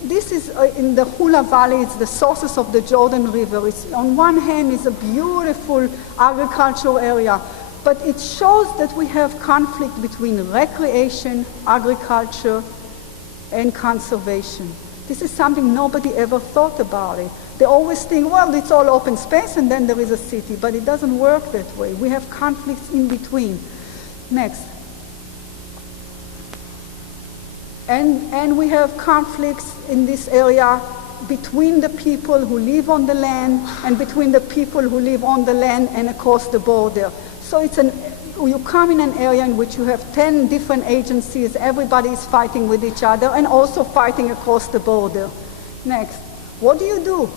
this is in the Hula Valley, it's the sources of the Jordan River. It's, on one hand, it's a beautiful agricultural area, but it shows that we have conflict between recreation, agriculture, and conservation. This is something nobody ever thought about it. They always think, well, it's all open space and then there is a city, but it doesn't work that way. We have conflicts in between. Next. And we have conflicts in this area between the people who live on the land and between the people who live on the land and across the border. So you come in an area in which you have 10 different agencies, everybody is fighting with each other and also fighting across the border. Next, what do you do?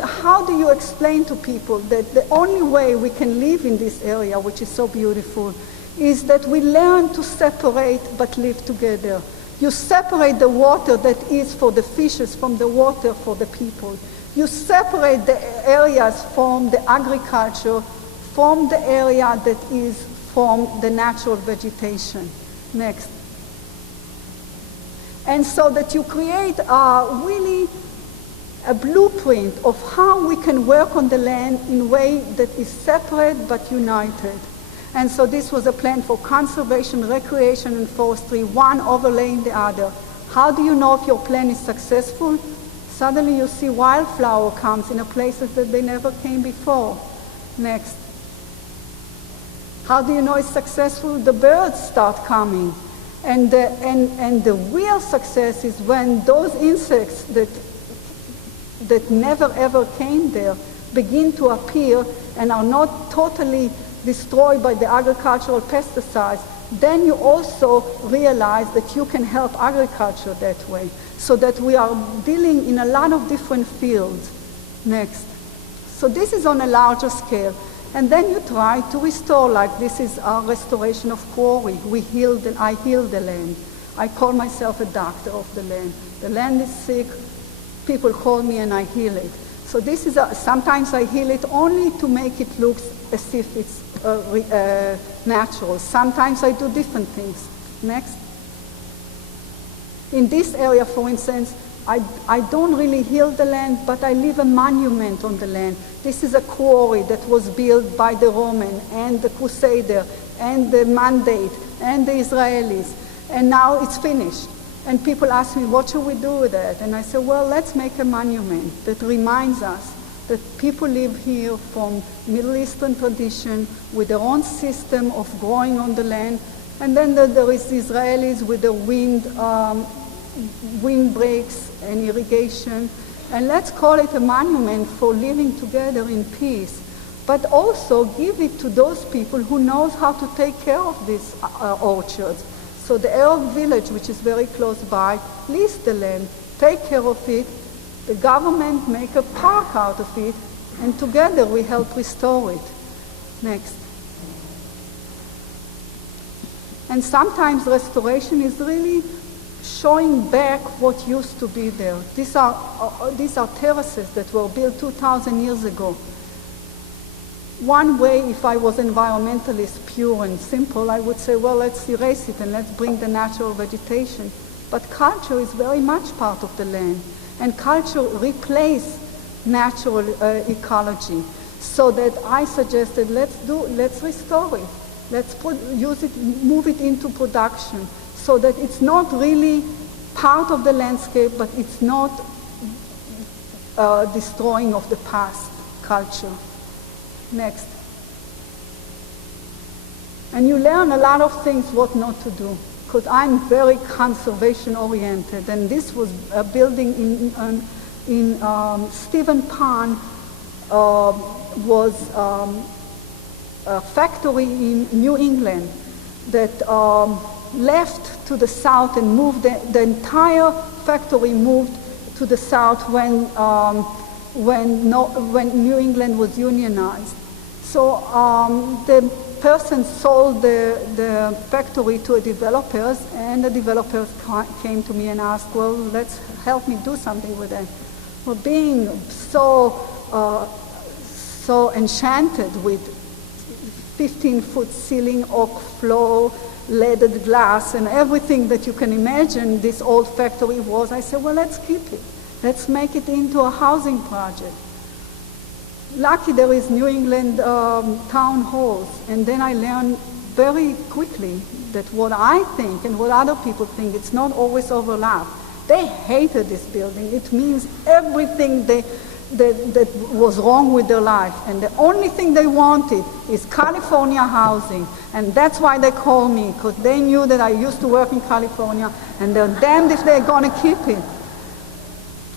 How do you explain to people that the only way we can live in this area, which is so beautiful, is that we learn to separate but live together? You separate the water that is for the fishes from the water for the people. You separate the areas from the agriculture from the area that is from the natural vegetation. Next. And so that you create really a blueprint of how we can work on the land in a way that is separate but united. And so this was a plan for conservation, recreation, and forestry, one overlaying the other. How do you know if your plan is successful? Suddenly you see wildflower comes in places that they never came before. Next. How do you know it's successful? The birds start coming. And the real success is when those insects that never ever came there begin to appear, and are not totally destroyed by the agricultural pesticides, then you also realize that you can help agriculture that way, so that we are dealing in a lot of different fields. Next. So this is on a larger scale. And then you try to restore, like this is our restoration of quarry. I heal the land. I call myself a doctor of the land. The land is sick, people call me and I heal it. So this is, sometimes I heal it only to make it look as if it's natural. Sometimes I do different things. Next. In this area, for instance, I don't really heal the land, but I leave a monument on the land. This is a quarry that was built by the Roman and the Crusader and the Mandate and the Israelis, and now it's finished. And people ask me, what should we do with that? And I say, well, let's make a monument that reminds us that people live here from Middle Eastern tradition with their own system of growing on the land. And then there is the Israelis with the windbreaks and irrigation. And let's call it a monument for living together in peace. But also give it to those people who knows how to take care of these orchards. So the Arab village, which is very close by, lease the land, take care of it. The government make a park out of it, and together we help restore it. Next. And sometimes restoration is really showing back what used to be there. These are terraces that were built 2,000 years ago. One way, if I was environmentalist, pure and simple, I would say, well, let's erase it and let's bring the natural vegetation. But culture is very much part of the land, and culture replaces natural ecology. So that I suggested, let's restore it. Let's use it, move it into production, so that it's not really part of the landscape, but it's not destroying of the past culture. Next. And you learn a lot of things what not to do, because I'm very conservation oriented, and this was a building in Stephen Pond was a factory in New England that left to the south and moved, the entire factory moved to the south when New England was unionized. So the person sold the factory to a developers, and the developers came to me and asked, well, let's help me do something with it. Well, being so enchanted with 15-foot ceiling, oak floor, leaded glass, and everything that you can imagine this old factory was, I said, well, let's keep it. Let's make it into a housing project. Lucky there is New England town halls, and then I learned very quickly that what I think and what other people think, it's not always overlap. They hated this building. It means everything that was wrong with their life, and the only thing they wanted is California housing, and that's why they called me, because they knew that I used to work in California, and they're damned if they're going to keep it.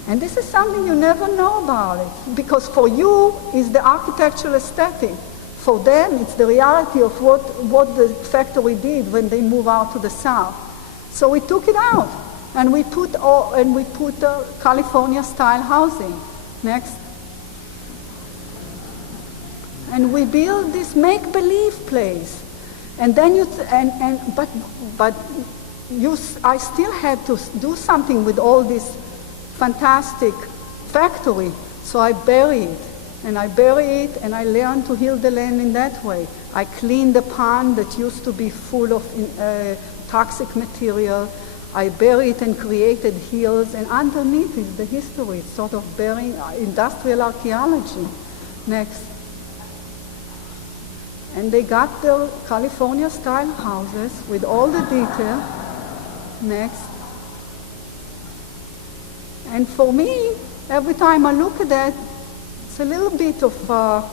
And this is something you never know about it, because for you it's the architectural aesthetic. For them it's the reality of what the factory did when they moved out to the south. So we took it out, and we put California style housing. Next. And we build this make-believe place, and then I still had to do something with all this fantastic factory, so I bury it, and I learned to heal the land in that way. I cleaned the pond that used to be full of toxic material. I buried and created hills, and underneath is the history. It's sort of burying industrial archaeology. Next. And they got their California-style houses with all the detail. Next. And for me, every time I look at that, it's a little bit of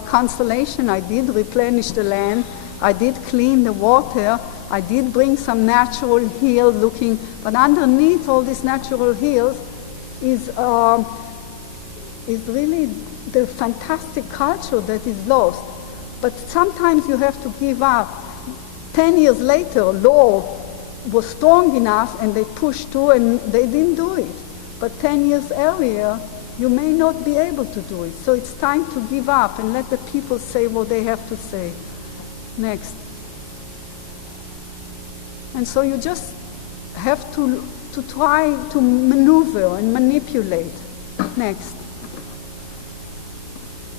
consolation. I did replenish the land. I did clean the water. I did bring some natural hill looking, but underneath all these natural hills is really the fantastic culture that is lost. But sometimes you have to give up. 10 years later, law was strong enough and they pushed through and they didn't do it. But 10 years earlier, you may not be able to do it. So it's time to give up and let the people say what they have to say. Next. And so you just have to try to maneuver and manipulate. Next.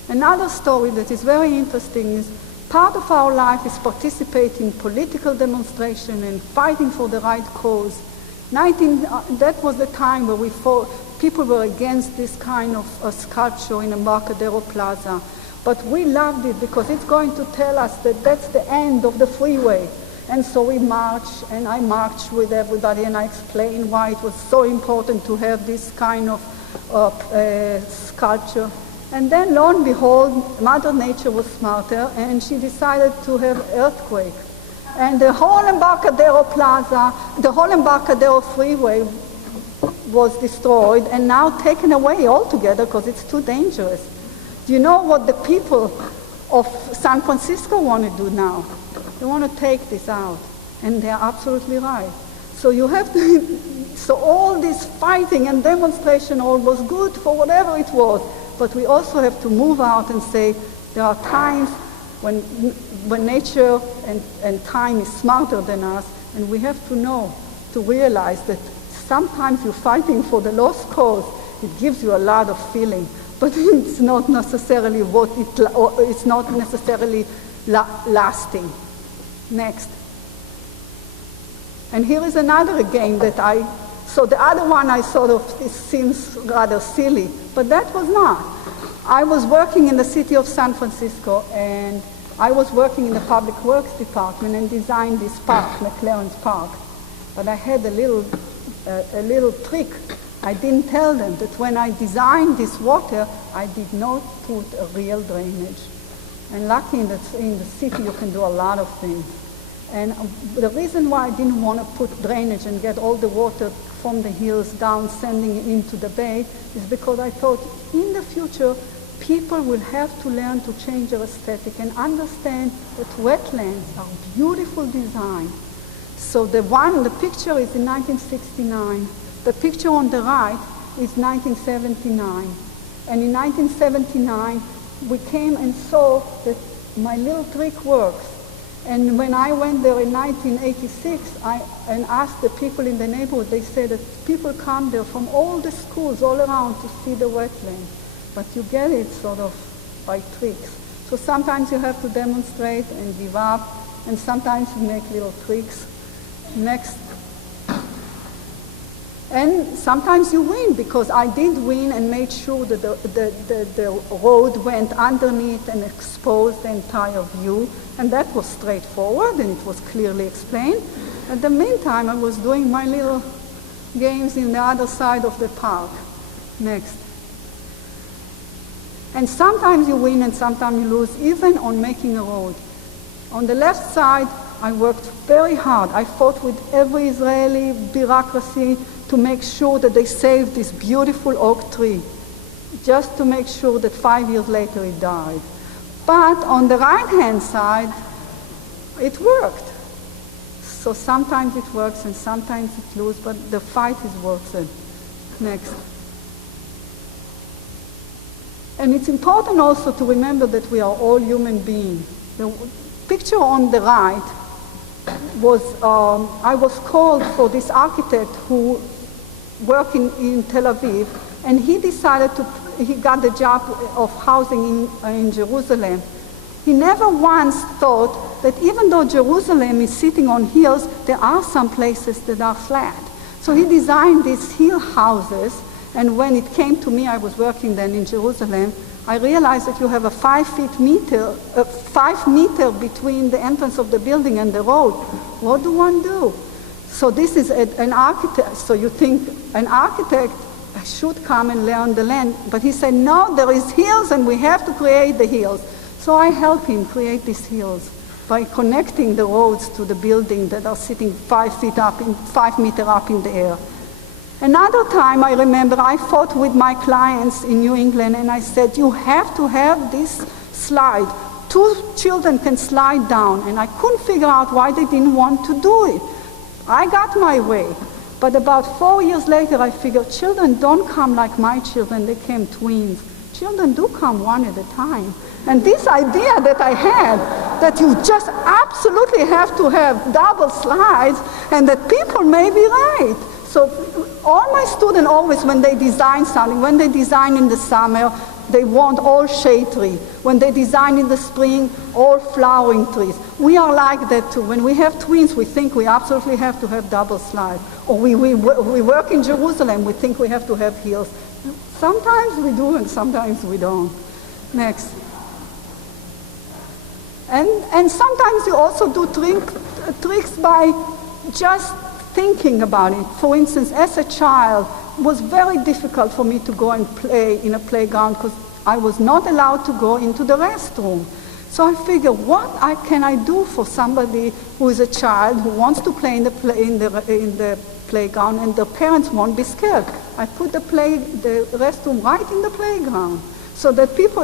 Another story that is very interesting is part of our life is participating in political demonstration and fighting for the right cause. That was the time where people were against this kind of sculpture in Embarcadero Plaza. But we loved it because it's going to tell us that that's the end of the freeway. And so we marched, and I marched with everybody, and I explained why it was so important to have this kind of sculpture. And then, lo and behold, Mother Nature was smarter, and she decided to have earthquake. And the whole Embarcadero Plaza, the whole Embarcadero freeway was destroyed and now taken away altogether because it's too dangerous. Do you know what the people of San Francisco want to do now? They want to take this out, and they're absolutely right. So you have to, so all this fighting and demonstration all was good for whatever it was, but we also have to move out and say there are times when nature and time is smarter than us, and we have to know, to realize that sometimes you're fighting for the lost cause. It gives you a lot of feeling, but it's not necessarily it's not necessarily lasting. Next. And here is another game that so the other one it seems rather silly, but that was not. I was working in the city of San Francisco, and I was working in the public works department and designed this park, MacLarens Park. But I had a little trick. I didn't tell them that when I designed this water, I did not put a real drainage. And lucky in the city, you can do a lot of things. And the reason why I didn't want to put drainage and get all the water from the hills down, sending it into the bay, is because I thought in the future, people will have to learn to change their aesthetic and understand that wetlands are beautiful design. So the picture is in 1969. The picture on the right is 1979. And in 1979, we came and saw that my little trick works. And when I went there in 1986 and asked the people in the neighborhood, they said that people come there from all the schools all around to see the wetlands. But you get it sort of by tricks. So sometimes you have to demonstrate and give up, and sometimes you make little tricks. Next. And sometimes you win, because I did win and made sure that the road went underneath and exposed the entire view, and that was straightforward and it was clearly explained. At the meantime, I was doing my little games in the other side of the park. Next. And sometimes you win and sometimes you lose, even on making a road. On the left side, I worked very hard. I fought with every Israeli bureaucracy to make sure that they saved this beautiful oak tree, just to make sure that 5 years later it died. But on the right-hand side, it worked. So sometimes it works and sometimes it loses, but the fight is worth it. Next. And it's important also to remember that we are all human beings. The picture on the right was, I was called for this architect who worked in Tel Aviv, and he decided he got the job of housing in Jerusalem. He never once thought that even though Jerusalem is sitting on hills, there are some places that are flat. So he designed these hill houses, and when it came to me, I was working then in Jerusalem, I realized that you have a 5 meter between the entrance of the building and the road. What do one do? So this is an architect. So you think an architect should come and learn the land, but he said, no, there is hills and we have to create the hills. So I helped him create these hills by connecting the roads to the building that are sitting 5 meters up in the air. Another time, I remember, I fought with my clients in New England, and I said, you have to have this slide two children can slide down, and I couldn't figure out why they didn't want to do it. I got my way. But about 4 years later, I figured children don't come like my children, they came twins. Children do come one at a time. And this idea that I had, that you just absolutely have to have double slides, and that people may be right. So all my students always, when they design something, when they design in the summer, they want all shade tree. When they design in the spring, all flowering trees. We are like that too. When we have twins, we think we absolutely have to have double slides. Or we work in Jerusalem, we think we have to have hills. Sometimes we do and sometimes we don't. Next. And sometimes you also do tricks by just thinking about it. For instance, as a child, it was very difficult for me to go and play in a playground because I was not allowed to go into the restroom. So I figured, what can I do for somebody who is a child who wants to play in the playground and their parents won't be scared? I put the restroom right in the playground so that people,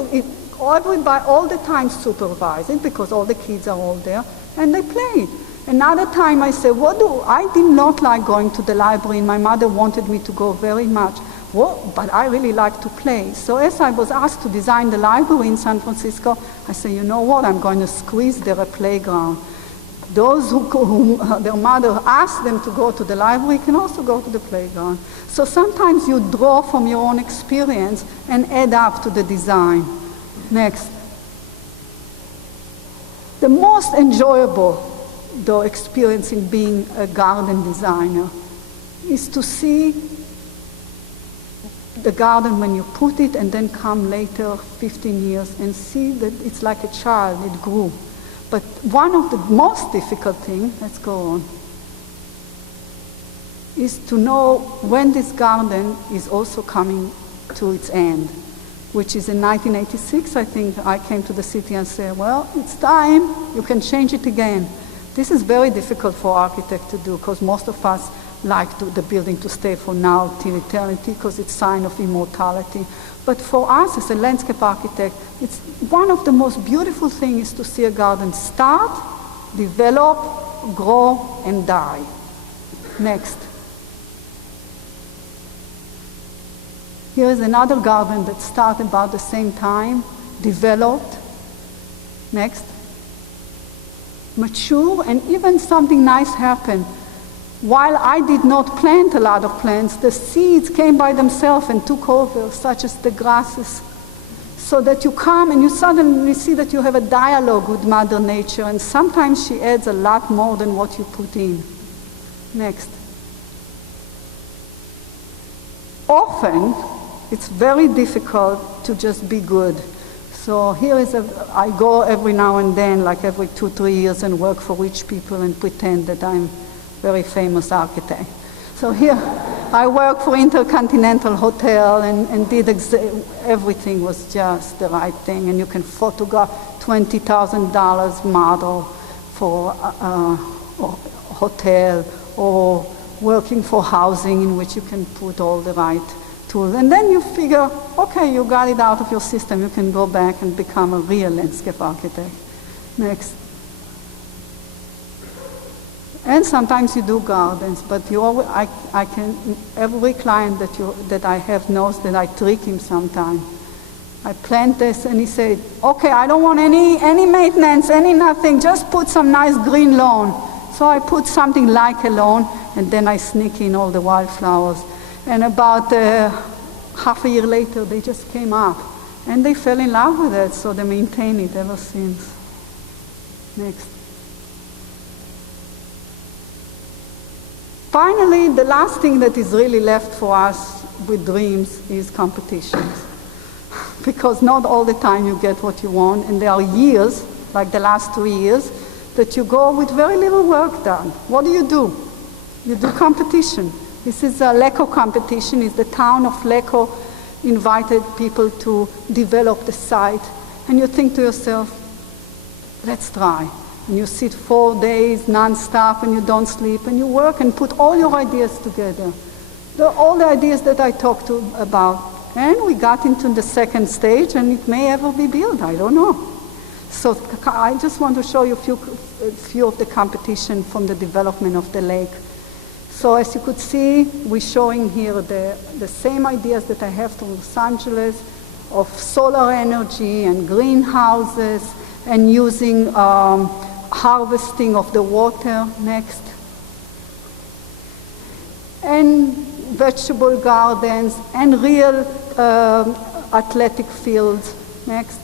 everybody all the time supervise it because all the kids are all there and they play. Another time I said, I did not like going to the library, and my mother wanted me to go very much. But I really like to play. So as I was asked to design the library in San Francisco, I said, you know what, I'm going to squeeze there a playground. Those who their mother asked them to go to the library can also go to the playground. So sometimes you draw from your own experience and add up to the design. Next. The most enjoyable, though, experience in being a garden designer is to see the garden when you put it and then come later 15 years and see that it's like a child, it grew. But one of the most difficult things, let's go on, is to know when this garden is also coming to its end, which is in 1986, I think. I came to the city and said, well, it's time, you can change it again. This is very difficult for architects to do because most of us like the building to stay for now till eternity because it's a sign of immortality. But for us as a landscape architect, it's one of the most beautiful things is to see a garden start, develop, grow, and die. Next. Here is another garden that started about the same time, developed. Next. Mature, and even something nice happened. While I did not plant a lot of plants, the seeds came by themselves and took over, such as the grasses, so that you come and you suddenly see that you have a dialogue with Mother Nature, and sometimes she adds a lot more than what you put in. Next. Often, it's very difficult to just be good. So here is I go every now and then, like every 2-3 years, and work for rich people and pretend that I'm very famous architect. So here I work for Intercontinental Hotel and did everything was just the right thing. And you can photograph $20,000 model for a hotel or working for housing in which you can put all the right tools. And then you figure, okay, you got it out of your system. You can go back and become a real landscape architect. Next. And sometimes you do gardens, but you always, every client that I have knows that I trick him sometimes. I plant this and he said, okay, I don't want any maintenance, any nothing, just put some nice green lawn. So I put something like a lawn and then I sneak in all the wildflowers. And about half a year later, they just came up and they fell in love with it, so they maintain it ever since. Next. Finally, the last thing that is really left for us with dreams is competitions. Because not all the time you get what you want, and there are years, like the last 2 years, that you go with very little work done. What do? You do competition. This is a LECO competition. It's the town of LECO invited people to develop the site. And you think to yourself, let's try. And you sit 4 days non-stop and you don't sleep and you work and put all your ideas together. All the ideas that I talked about. And we got into the second stage and it may ever be built, I don't know. So I just want to show you a few of the competition from the development of the lake. So as you could see, we're showing here the same ideas that I have from Los Angeles of solar energy and greenhouses and using harvesting of the water, next. And vegetable gardens and real athletic fields, next.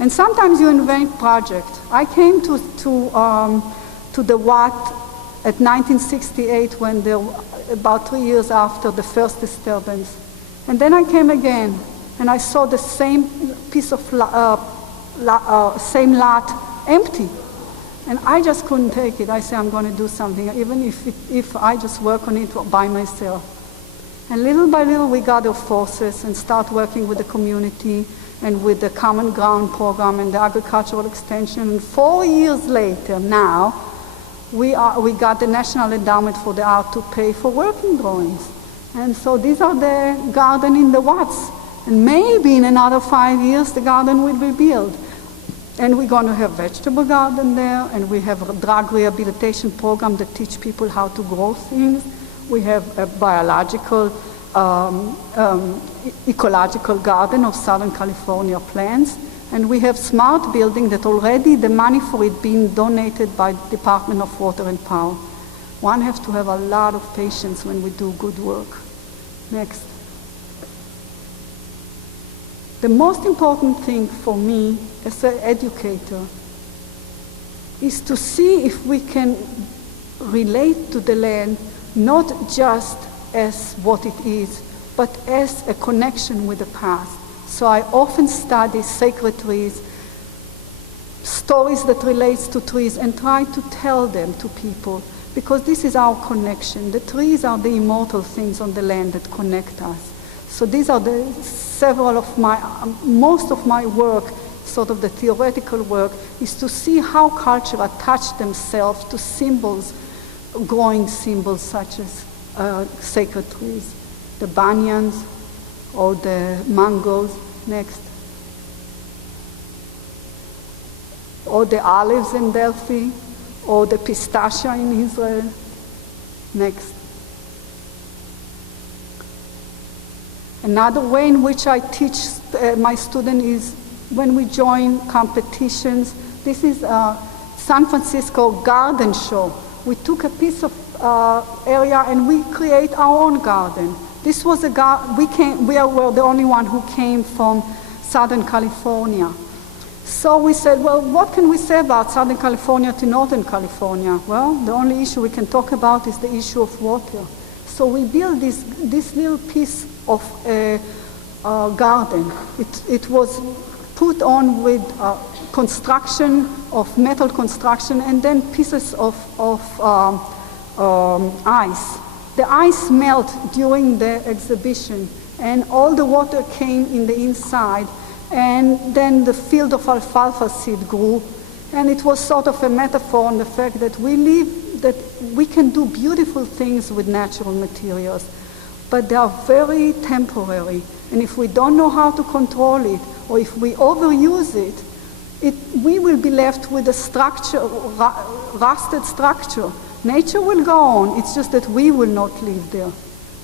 And sometimes you invent projects. I came to the Watt at 1968 when there, about 3 years after the first disturbance. And then I came again and I saw the same piece of same lot empty. And I just couldn't take it. I said, I'm going to do something, even if I just work on it by myself. And little by little, we gather forces and start working with the community and with the Common Ground program and the agricultural extension. And 4 years later, now, we got the National Endowment for the Art to pay for working drawings. And so these are the garden in the Watts. And maybe in another 5 years, the garden will be built. And we're going to have vegetable garden there, and we have a drug rehabilitation program that teach people how to grow things. We have a biological, ecological garden of Southern California plants. And we have smart building that already the money for it being donated by the Department of Water and Power. One has to have a lot of patience when we do good work. Next. The most important thing for me as an educator is to see if we can relate to the land not just as what it is, but as a connection with the past. So I often study sacred trees, stories that relate to trees, and try to tell them to people, because this is our connection. The trees are the immortal things on the land that connect us. So these are the several of my, most of my work, sort of the theoretical work, is to see how culture attach themselves to symbols, growing symbols such as sacred trees, the banyans or the mangoes, next. Or the olives in Delphi, or the pistachia in Israel, next. Another way in which I teach my students is when we join competitions. This is a San Francisco garden show. We took a piece of area and we create our own garden. This was a garden, we were the only one who came from Southern California. So we said, well, what can we say about Southern California to Northern California? Well, the only issue we can talk about is the issue of water. So we built this little piece of a garden. It was put on with construction of metal construction and then pieces of ice. The ice melted during the exhibition and all the water came in the inside, and then the field of alfalfa seed grew, and it was sort of a metaphor on the fact that we can do beautiful things with natural materials, but they are very temporary. And if we don't know how to control it, or if we overuse it, we will be left with a structure, rusted structure. Nature will go on, it's just that we will not live there.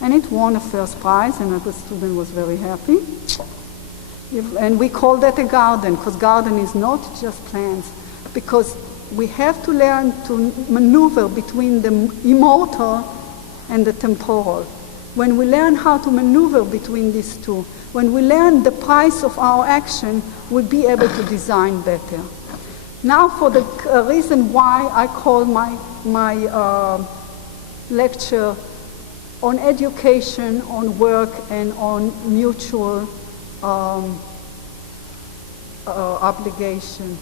And it won a first prize, and the student was very happy. And we call that a garden, because garden is not just plants, because we have to learn to maneuver between the immortal and the temporal. When we learn how to maneuver between these two, when we learn the price of our action, we'll be able to design better. Now for the reason why I call my lecture on education, on work, and on mutual obligation.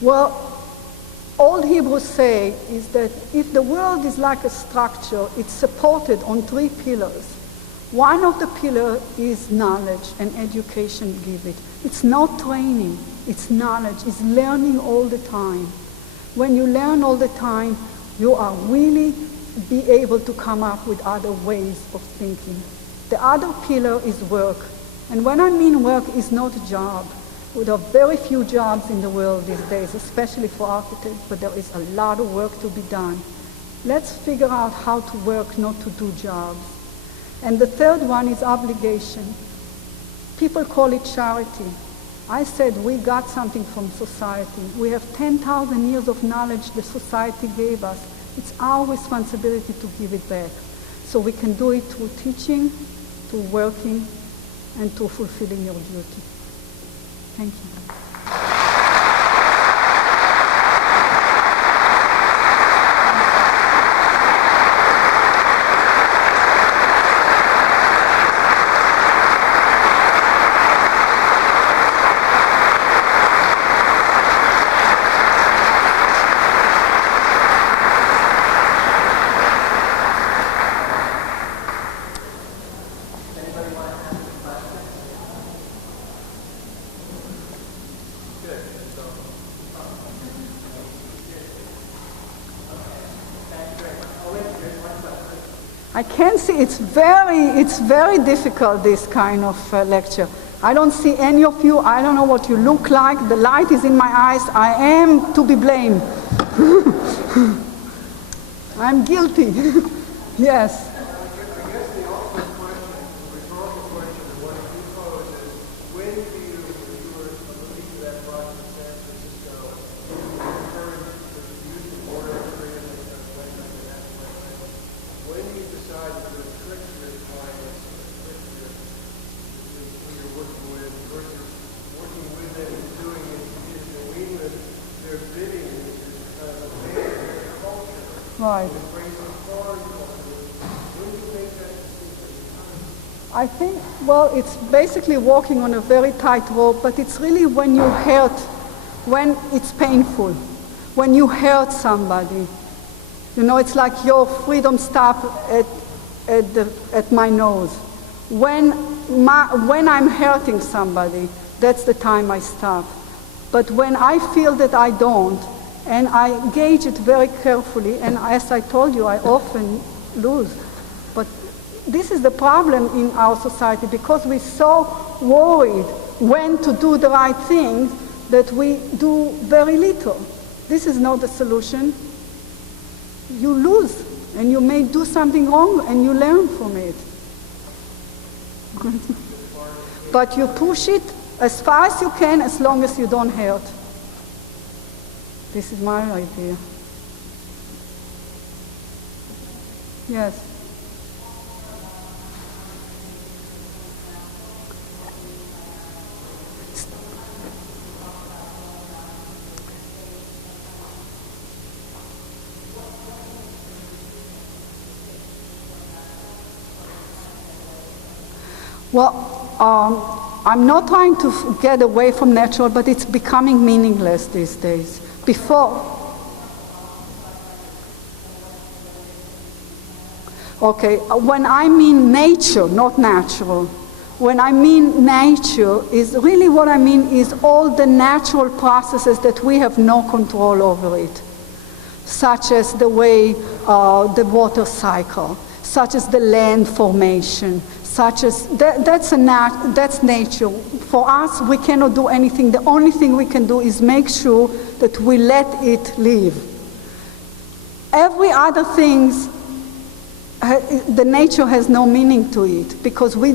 Well, Old Hebrews say is that if the world is like a structure, it's supported on 3 pillars. One of the pillars is knowledge, and education give it. It's not training, it's knowledge, it's learning all the time. When you learn all the time, you are really be able to come up with other ways of thinking. The other pillar is work. And when I mean work is not a job. There are very few jobs in the world these days, especially for architects, but there is a lot of work to be done. Let's figure out how to work, not to do jobs. And the third one is obligation. People call it charity. I said we got something from society. We have 10,000 years of knowledge the society gave us. It's our responsibility to give it back. So we can do it through teaching, through working, and through fulfilling your duty. Thank you. I can see it's very difficult, this kind of lecture. I don't see any of you. I don't know what you look like. The light is in my eyes. I am to be blamed. I'm guilty. Yes. I guess the ultimate question, the rhetorical question, and what you pose is, when do you, if you were looking to that project in San Francisco, encourage the use of water treatment as when do you decide to restrict your clients, who you're working with, versus working with them and doing it in the way that they're bidding, which is kind of a bad culture. Right. It brings them foreign culture. When do you make that decision? I think, well, it's basically walking on a very tight rope, but it's really when you hurt, when it's painful, when you hurt somebody. You know, it's like your freedom stop at my nose. When I'm hurting somebody, that's the time I stop. But when I feel that I don't, and I gauge it very carefully, and as I told you, I often lose. But this is the problem in our society, because we're so worried when to do the right thing that we do very little. This is not the solution. You lose, and you may do something wrong, and you learn from it. But you push it as far as you can, as long as you don't hurt. This is my idea. Yes. Well, I'm not trying to get away from natural, but it's becoming meaningless these days. Before, okay, when I mean nature, not natural, when I mean nature, is really what I mean is all the natural processes that we have no control over it, such as the way the water cycle, such as the land formation, such as that's nature. For us, we cannot do anything. The only thing we can do is make sure that we let it live. Every other things, the nature has no meaning to it, because we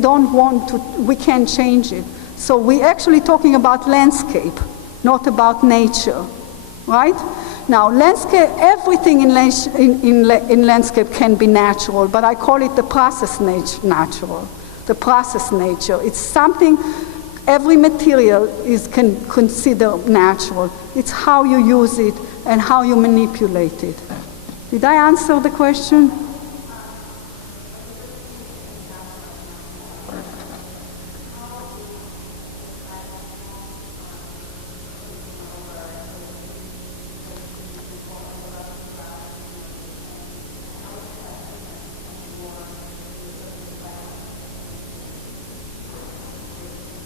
can't change it. So we're actually talking about landscape, not about nature, right? Now, landscape, everything in landscape can be natural, but I call it the process natural, the process nature. It's something every material can consider natural. It's how you use it and how you manipulate it. Did I answer the question?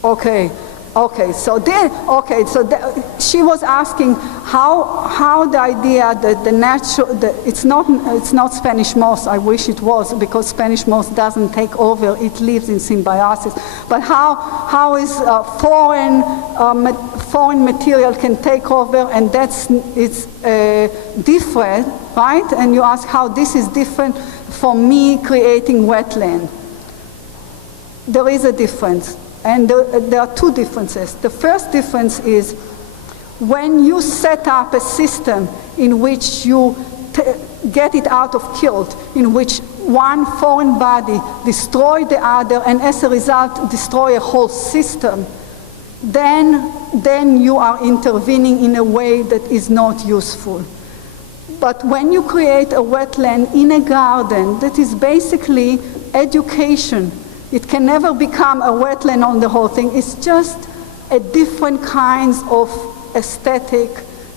Okay, Okay, so then, she was asking how the idea that the natural, it's not Spanish moss, I wish it was, because Spanish moss doesn't take over, it lives in symbiosis, but how is foreign material can take over, and it's different, right? And you ask how this is different from me creating wetland. There is a difference. And there are two differences. The first difference is when you set up a system in which you get it out of kilt, in which one foreign body destroys the other and as a result destroy a whole system, then you are intervening in a way that is not useful. But when you create a wetland in a garden, that is basically education. It can never become a wetland on the whole thing. It's just a different kinds of aesthetic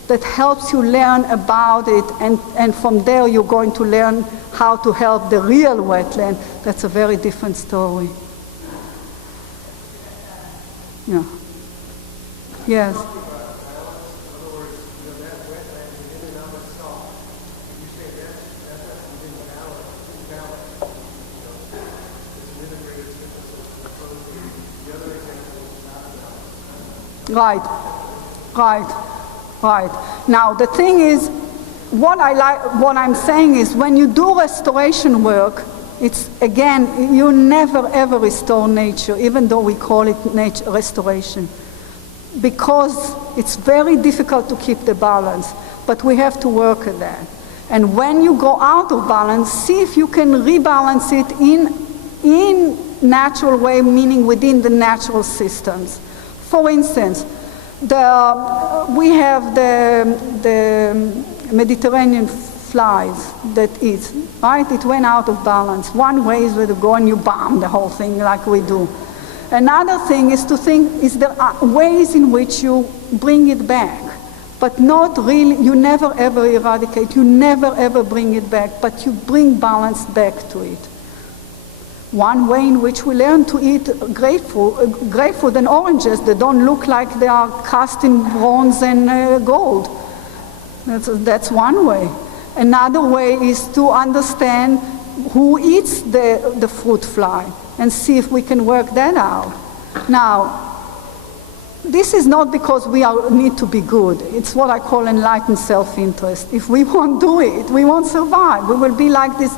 that helps you learn about it, and from there you're going to learn how to help the real wetland. That's a very different story. Yeah. Yes. Right. Now the thing is, what I'm saying is, when you do restoration work, it's again, you never ever restore nature, even though we call it nature restoration, because it's very difficult to keep the balance. But we have to work at that. And when you go out of balance, see if you can rebalance it in natural way, meaning within the natural systems. For instance, we have the Mediterranean flies that eat, right? It went out of balance. One way is where you go and you bomb the whole thing like we do. Another thing is to think, is there ways in which you bring it back, but not really, you never ever eradicate, you never ever bring it back, but you bring balance back to it. One way in which we learn to eat grapefruit and oranges that don't look like they are cast in bronze and gold. That's one way. Another way is to understand who eats the fruit fly and see if we can work that out. Now, this is not because we need to be good. It's what I call enlightened self-interest. If we won't do it, we won't survive. We will be like this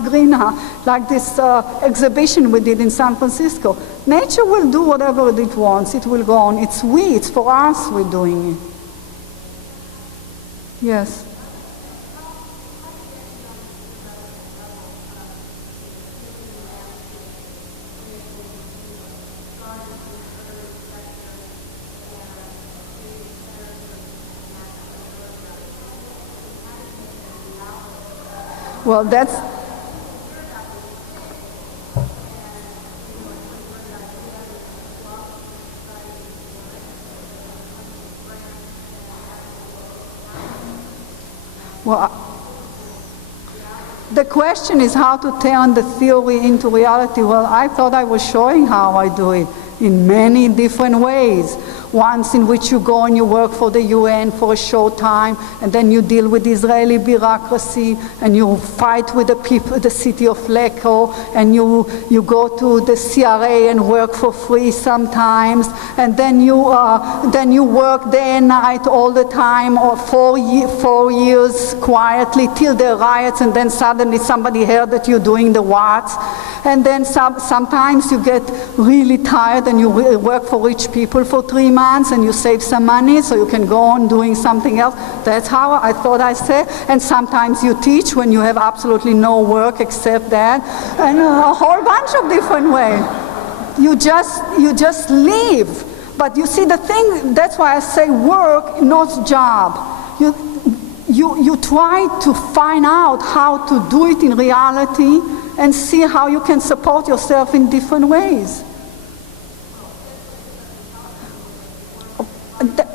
like this exhibition we did in San Francisco. Nature will do whatever it wants. It will go on. It's for us we're doing it. Yes. Well, that's... Well, the question is how to turn the theory into reality. Well, I thought I was showing how I do it in many different ways. Once in which you go and you work for the UN for a short time, and then you deal with Israeli bureaucracy, and you fight with the people, the city of Lecco, and you go to the CRA and work for free sometimes, and then you work day and night all the time, or 4 years quietly till the riots, and then suddenly somebody heard that you're doing the watts, and then sometimes you get really tired and you work for rich people for 3 months and you save some money so you can go on doing something else. That's how I thought I said. And sometimes you teach when you have absolutely no work except that, and a whole bunch of different ways. You just leave. But you see the thing, that's why I say work, not job. You try to find out how to do it in reality and see how you can support yourself in different ways.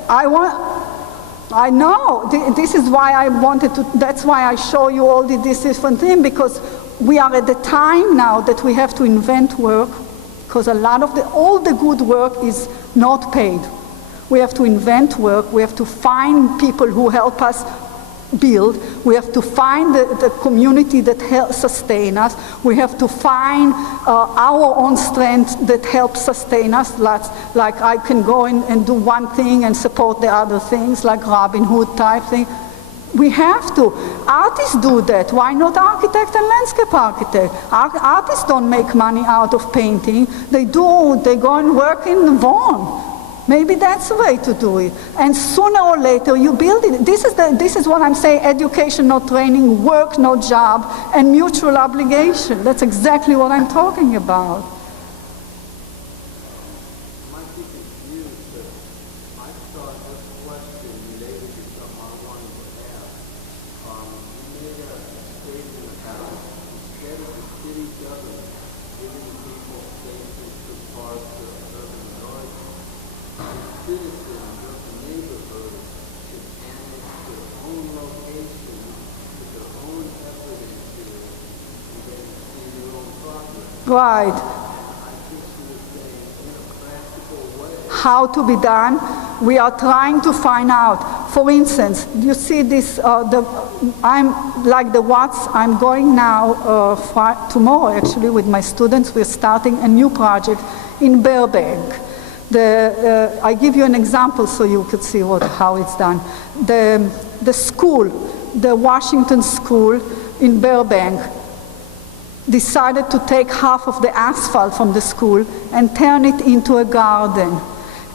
I know, this is why I wanted to, that's why I show you all these different things, because we are at the time now that we have to invent work, because a lot of all the good work is not paid. We have to invent work. We have to find people who help us build. We have to find the community that helps sustain us. We have to find our own strength that helps sustain us. Like I can go in and do one thing and support the other things, like Robin Hood type thing. We have to. Artists do that. Why not architect and landscape architect? Artists don't make money out of painting. They do. They go and work in Vaughan. Maybe that's the way to do it. And sooner or later, you build it. This is what I'm saying, education, not training, work, not job, and mutual obligation. That's exactly what I'm talking about. Might be confused, but I thought this question related to something I wanted to ask. You made a statement about instead of the city government giving people spaces to park the urban gardens, citizens of the neighborhood should annex their own location with their own evidence here and then see their own progress. Right. And I think you were saying in a practical way. How to be done? We are trying to find out. For instance, you see this, I'm like the Watts, I'm going now, tomorrow actually with my students, we're starting a new project in Burbank. I give you an example so you could see how it's done. The school, the Washington School in Burbank, decided to take half of the asphalt from the school and turn it into a garden.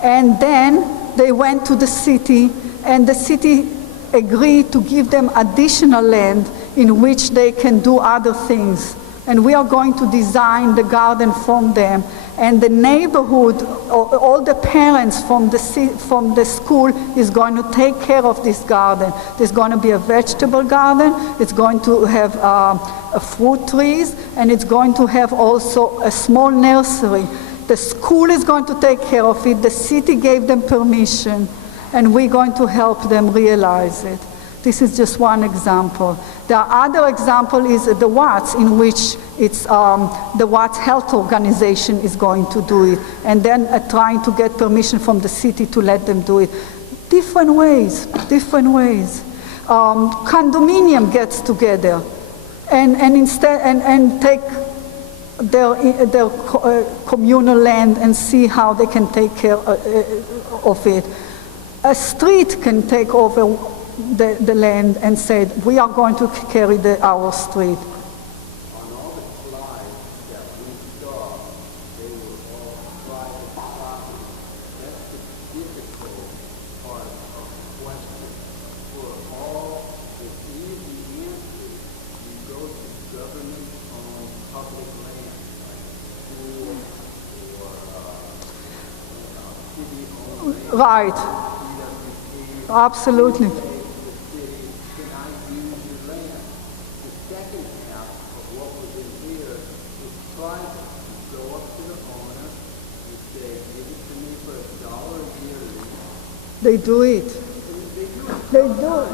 And then they went to the city, and the city agreed to give them additional land in which they can do other things. And we are going to design the garden from them. And the neighborhood, all the parents from the school is going to take care of this garden. There's going to be a vegetable garden, it's going to have fruit trees, and it's going to have also a small nursery. The school is going to take care of it, the city gave them permission, and we're going to help them realize it. This is just one example. The other example is the Watts, in which it's the Watts Health Organization is going to do it, and then trying to get permission from the city to let them do it. Different ways, different ways. Condominium gets together and take their communal land and see how they can take care of it. A street can take over the land and said, we are going to carry our street. On all the slides that we saw, they were all private property. That's the difficult part of the question. For all the easy answers, you go to government-owned public land, like school or city-owned land. Right. Absolutely. They do it. They do.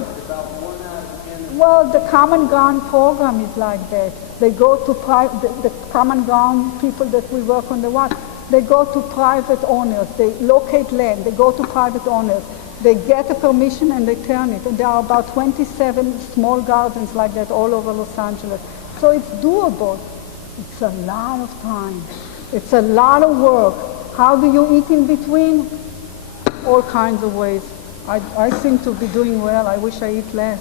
Well, the Common Ground program is like that. They go to the Common Ground people that we work on the Watts, they go to private owners. They locate land. They go to private owners. They get a permission and they turn it. And there are about 27 small gardens like that all over Los Angeles. So it's doable. It's a lot of time. It's a lot of work. How do you eat in between? All kinds of ways. I seem to be doing well. I wish I eat less.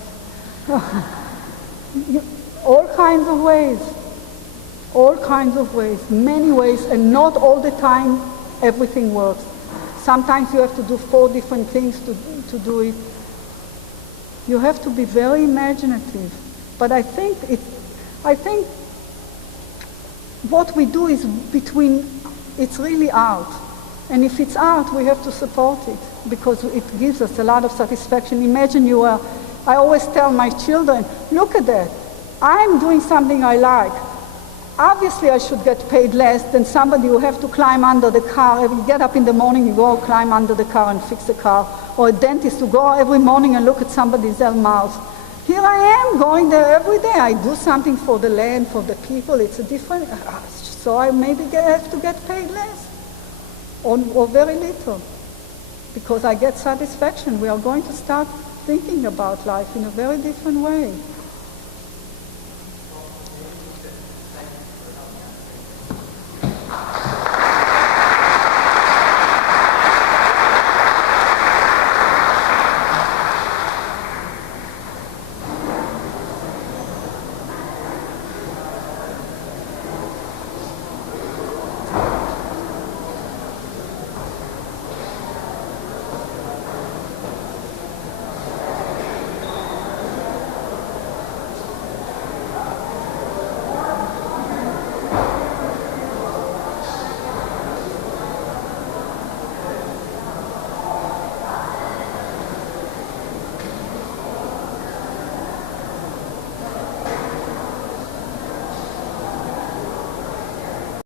All kinds of ways. All kinds of ways. Many ways, and not all the time everything works. Sometimes you have to do 4 different things to do it. You have to be very imaginative. But I think what we do is it's really art. And if it's art, we have to support it because it gives us a lot of satisfaction. Imagine I always tell my children, look at that. I'm doing something I like. Obviously, I should get paid less than somebody who have to climb under the car. You get up in the morning, you go climb under the car and fix the car. Or a dentist who go every morning and look at somebody's mouth. Here I am going there every day. I do something for the land, for the people. It's a different, so I maybe have to get paid less or very little. because I get satisfaction. We are going to start thinking about life in a very different way.